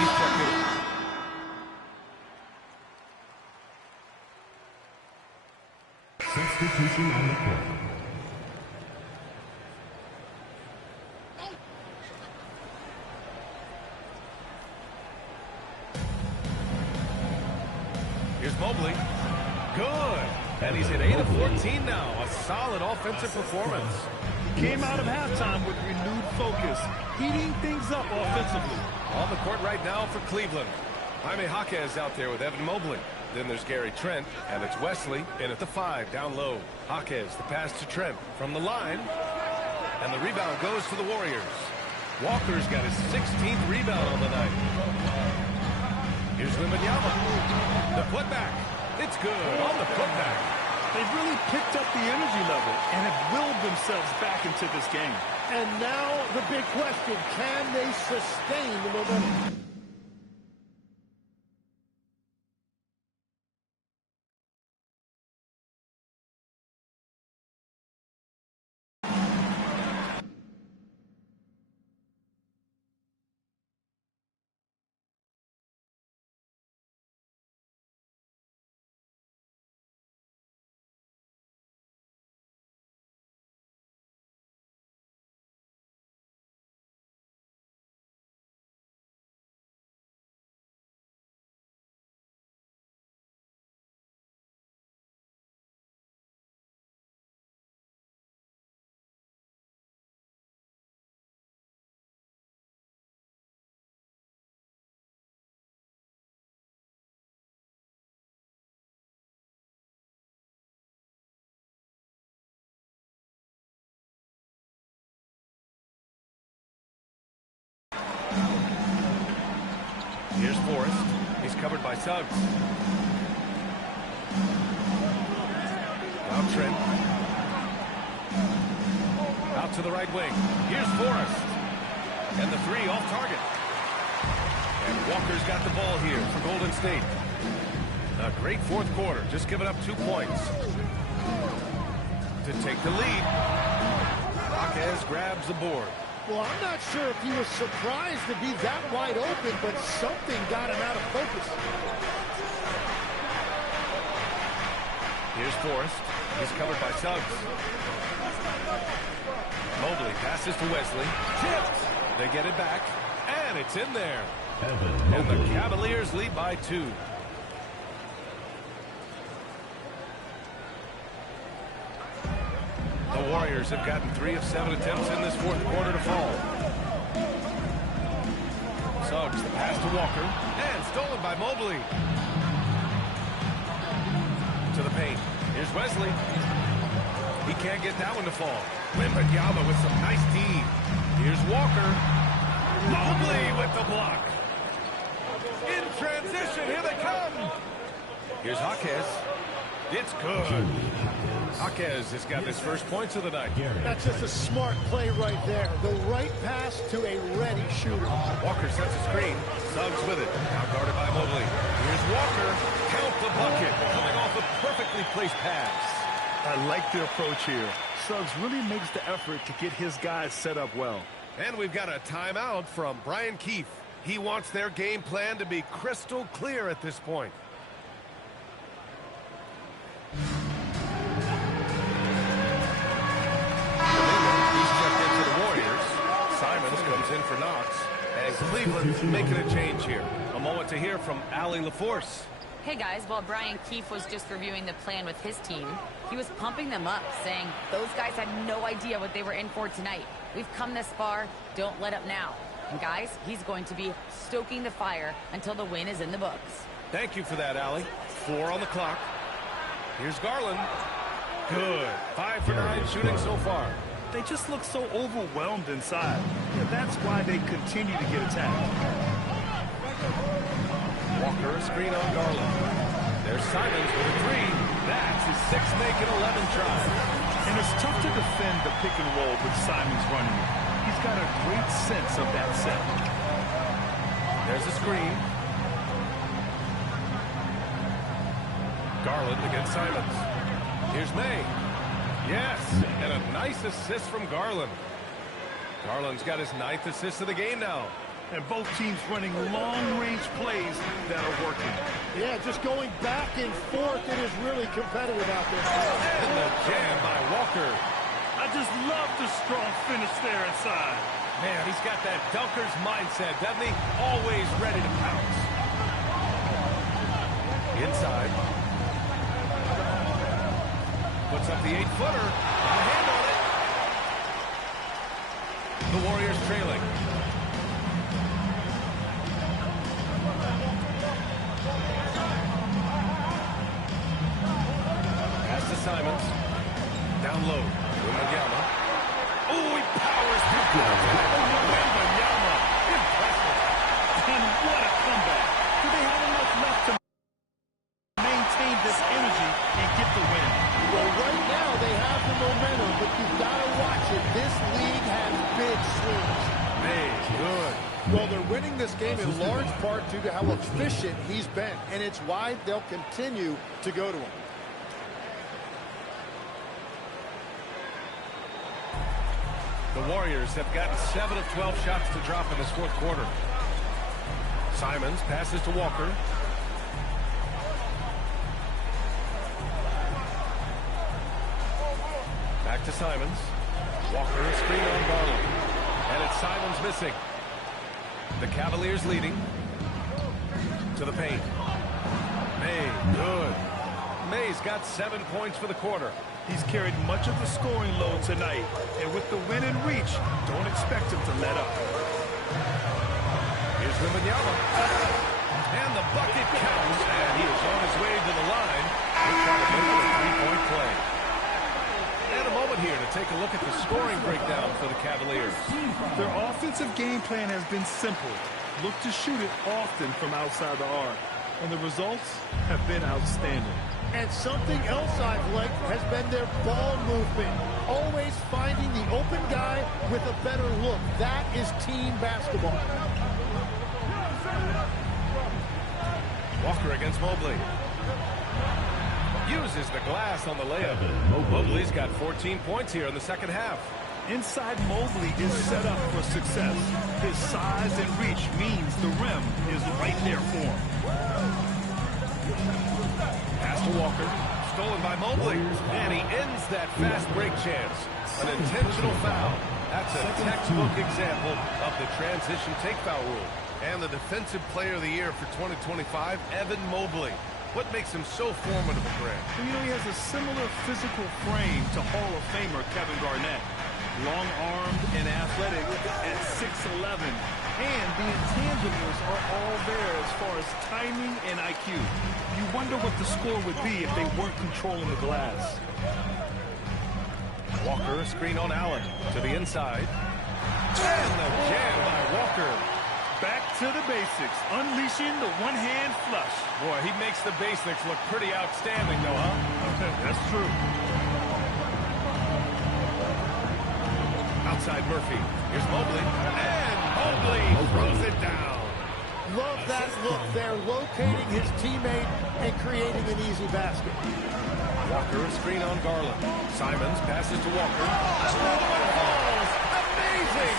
He's checked in. Substitution on the court. Here's Mobley. Good. And he's at 8 of 14 now. A solid offensive performance. He came out of halftime with renewed focus, heating things up offensively. On the court right now for Cleveland. Jaime Jaquez out there with Evan Mobley. Then there's Gary Trent, and it's Wesley in at the 5, down low. Jaquez, the pass to Trent from the line. And the rebound goes to the Warriors. Walker's got his 16th rebound on the night. Here's Wembanyama. The putback. It's good on the putback. They've really picked up the energy level and have willed themselves back into this game. And now the big question, can they sustain the momentum? Here's Forrest. He's covered by Suggs. Now Trent. Out to the right wing. Here's Forrest. And the three off target. And Walker's got the ball here for Golden State. A great fourth quarter. Just giving up 2 points. To take the lead. Marquez grabs the board. Well, I'm not sure if he was surprised to be that wide open, but something got him out of focus. Here's Forrest. He's covered by Suggs. Mobley passes to Wesley. Tipped. They get it back. And it's in there. And the Cavaliers lead by 2. The Warriors have gotten 3 of 7 attempts in this fourth quarter to fall. Suggs, the pass to Walker. And stolen by Mobley. To the paint. Here's Wesley. He can't get that one to fall. Wembanyama with some nice D. Here's Walker. Mobley with the block. In transition, here they come. Here's Jaquez. It's good. Jaquez has got his first points of the night. That's just a smart play right there. The right pass to a ready shooter. Walker sets a screen. Suggs with it. Now guarded by Mobley. Here's Walker. Count the bucket. Coming off a perfectly placed pass. I like the approach here. Suggs really makes the effort to get his guys set up well. And we've got a timeout from Brian Keefe. He wants their game plan to be crystal clear at this point. He's checked into the Warriors. Simons comes in for Knox. And Cleveland's making a change here. A moment to hear from Allie LaForce. Hey guys, while Brian Keefe was just reviewing the plan with his team, he was pumping them up, saying those guys had no idea what they were in for tonight. We've come this far, don't let up now. And guys, he's going to be stoking the fire until the win is in the books. Thank you for that, Allie. 4 on the clock. Here's Garland. Good. 5 for 9 shooting so far. They just look so overwhelmed inside. Yeah, that's why they continue to get attacked. Walker, a screen on Garland. There's Simons with a 3. That's his 6th make and 11 tries. And it's tough to defend the pick and roll with Simons running it. He's got a great sense of that set. There's a screen. Garland against Simons. Here's May. Yes, and a nice assist from Garland. Garland's got his 9th assist of the game now. And both teams running long-range plays that are working. Yeah, just going back and forth. It is really competitive out there. And the jam by Walker. I just love the strong finish there inside. Man, he's got that dunker's mindset, doesn't he? Always ready to pounce. Inside. Puts up the 8-footer. Got a hand on it. The Warriors trailing. Pass to Simons. Down low. Wembanyama. Oh, he powers through contact. Wembanyama. Impressive. And what a comeback. Do they have enough left to maintain this energy and get the win? Well, right now they have the momentum, but you've got to watch it. This league has big swings. Hey, good. Well, they're winning this game in large part due to how efficient he's been, and it's why they'll continue to go to him. The Warriors have gotten 7 of 12 shots to drop in this fourth quarter. Simons passes to Walker. Back to Simons. Walker, a screen on Garland. And it's Simons missing. The Cavaliers leading. To the paint. May, good. May's got 7 points for the quarter. He's carried much of the scoring load tonight. And with the win in reach, don't expect him to let up. Here's Wembanyama. And the bucket counts. And he is on his way to the line. He's trying to make it a 3-point play. And a moment here to take a look at the scoring breakdown for the Cavaliers. Their offensive game plan has been simple. look to shoot it often from outside the arc, and the results have been outstanding. And something else I've liked has been their ball movement. Always finding the open guy with a better look. That is team basketball. Walker against Mobley. Uses the glass on the layup. Mobley's got 14 points here in the second half. Inside Mobley is set up for success. His size and reach means the rim is right there for him. Pass to Walker. Stolen by Mobley. And he ends that fast break chance. An intentional foul. That's a textbook example of the transition take foul rule. And the Defensive Player of the Year for 2025, Evan Mobley. What makes him so formidable, Greg? Well, you know, he has a similar physical frame to Hall of Famer Kevin Garnett. Long-armed and athletic at 6'11". And the intangibles are all there as far as timing and IQ. You wonder what the score would be if they weren't controlling the glass. Walker, a screen on Allen. To the inside. And the jam by Walker. Back to the basics, unleashing the one-hand flush. Boy, he makes the basics look pretty outstanding, though, huh? That's true. Outside Murphy. Here's Mobley. And Mobley throws it down. Love that look there, locating his teammate and creating an easy basket. Walker, a screen on Garland. Simons passes to Walker. Another one falls. Amazing.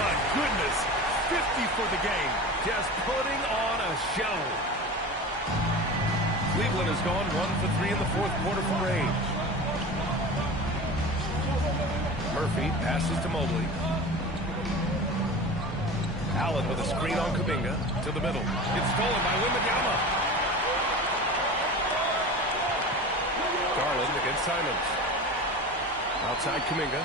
My goodness. 50 for the game. Just putting on a show. Cleveland has gone 1 for 3 in the fourth quarter from range. Murphy passes to Mobley. Allen with a screen on Kuminga to the middle. It's stolen by Wembanyama. Garland against Simons. Outside Kuminga.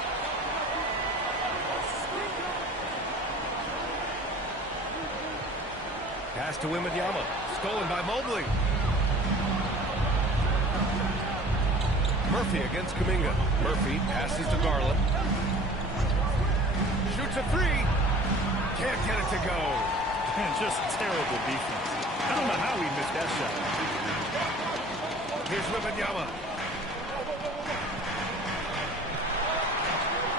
Pass to Wembanyama. Stolen by Mobley. Murphy against Kuminga. Murphy passes to Garland. Shoots a three. Can't get it to go. And just terrible defense. I don't know how he missed that shot. Here's Wembanyama.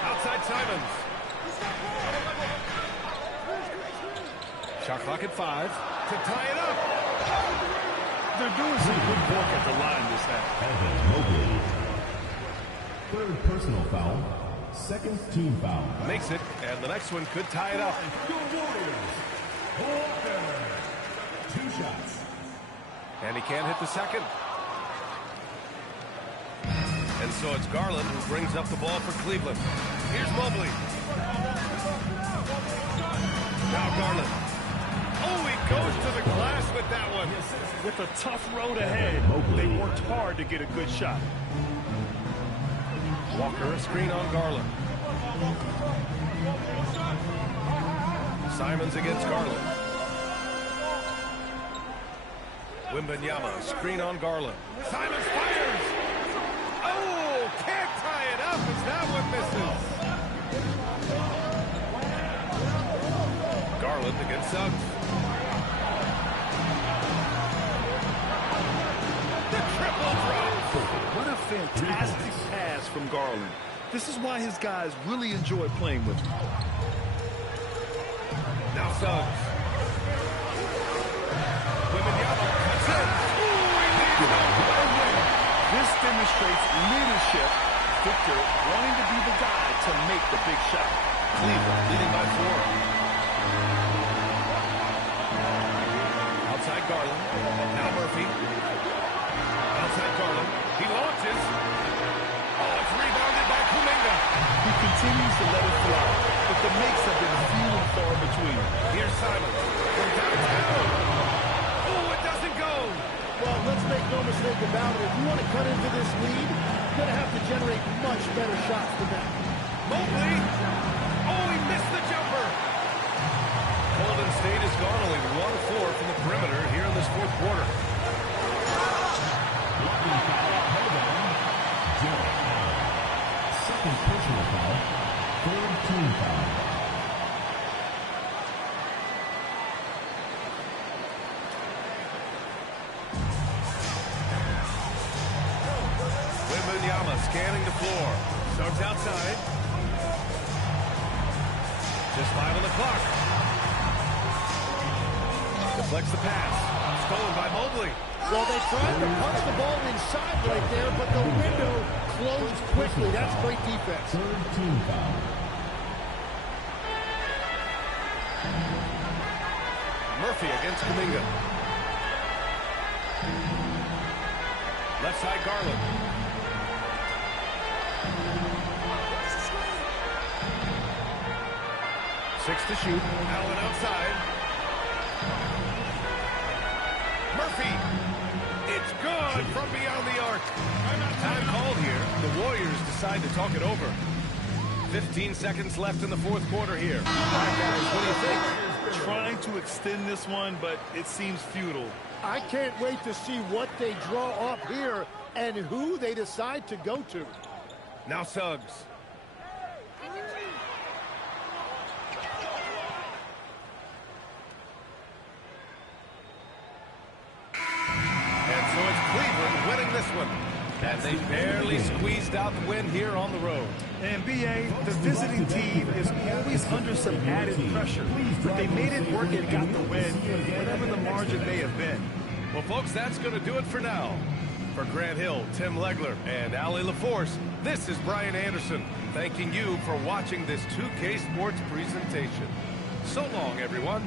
Outside Simons. Shot clock at 5 to tie it up. They're doing some good work at the line this half. Evan Mobley. Third personal foul. Second team foul. Makes it, and the next one could tie it up. Walker. 2 shots. And he can't hit the second. And so it's Garland who brings up the ball for Cleveland. Here's Mobley. Now Garland. Oh, he goes to the glass with that one. With a tough road ahead, they worked hard to get a good shot. Walker, a screen on Garland. Simons against Garland. Wembanyama, screen on Garland. Simons fires! Oh, can't tie it up as that one misses. Garland against Suggs. The triple drop. What a fantastic pass from Garland. This is why his guys really enjoy playing with him. Now Suggs. Wembanyama cuts in. This demonstrates leadership. Victor wanting to be the guy to make the big shot. Cleveland leading by 4. Outside Garland. Now Murphy. Outside Garland. He launches. Oh, it's rebounded by Kuminga. He continues to let it fly, but the makes have been few and far between. Here's Simons from downtown. Oh, it doesn't go. Well, let's make no mistake about it. If you want to cut into this lead, you're going to have to generate much better shots than that. Mobley. Oh, he missed the jumper. Golden State has gone only 1-4 from the perimeter here in this fourth quarter. Second personal foul. Third team foul. scanning the floor. Suggs outside. Just 5 on the clock. Deflects the pass. Stolen by Mobley. Well, they tried to punch the ball inside right there, but the window closed quickly. That's great defense. Third team foul. Murphy against Kuminga. Left side Garland. Six to shoot. Allen outside. Murphy. It's good from beyond the arc. Time called here. The Warriors decide to talk it over. 15 seconds left in the fourth quarter here. All right, guys, what do you think? Trying to extend this one, but it seems futile. I can't wait to see what they draw up here and who they decide to go to. Now Suggs. And so it's Cleveland winning this one. And they barely squeezed out the win here on the road. And B.A., the visiting team is always under some added pressure. But they made it work and got the win, whatever the margin may have been. Well, folks, that's going to do it for now. For Grant Hill, Tim Legler, and Ali LaForce, this is Brian Anderson, thanking you for watching this 2K Sports presentation. So long, everyone.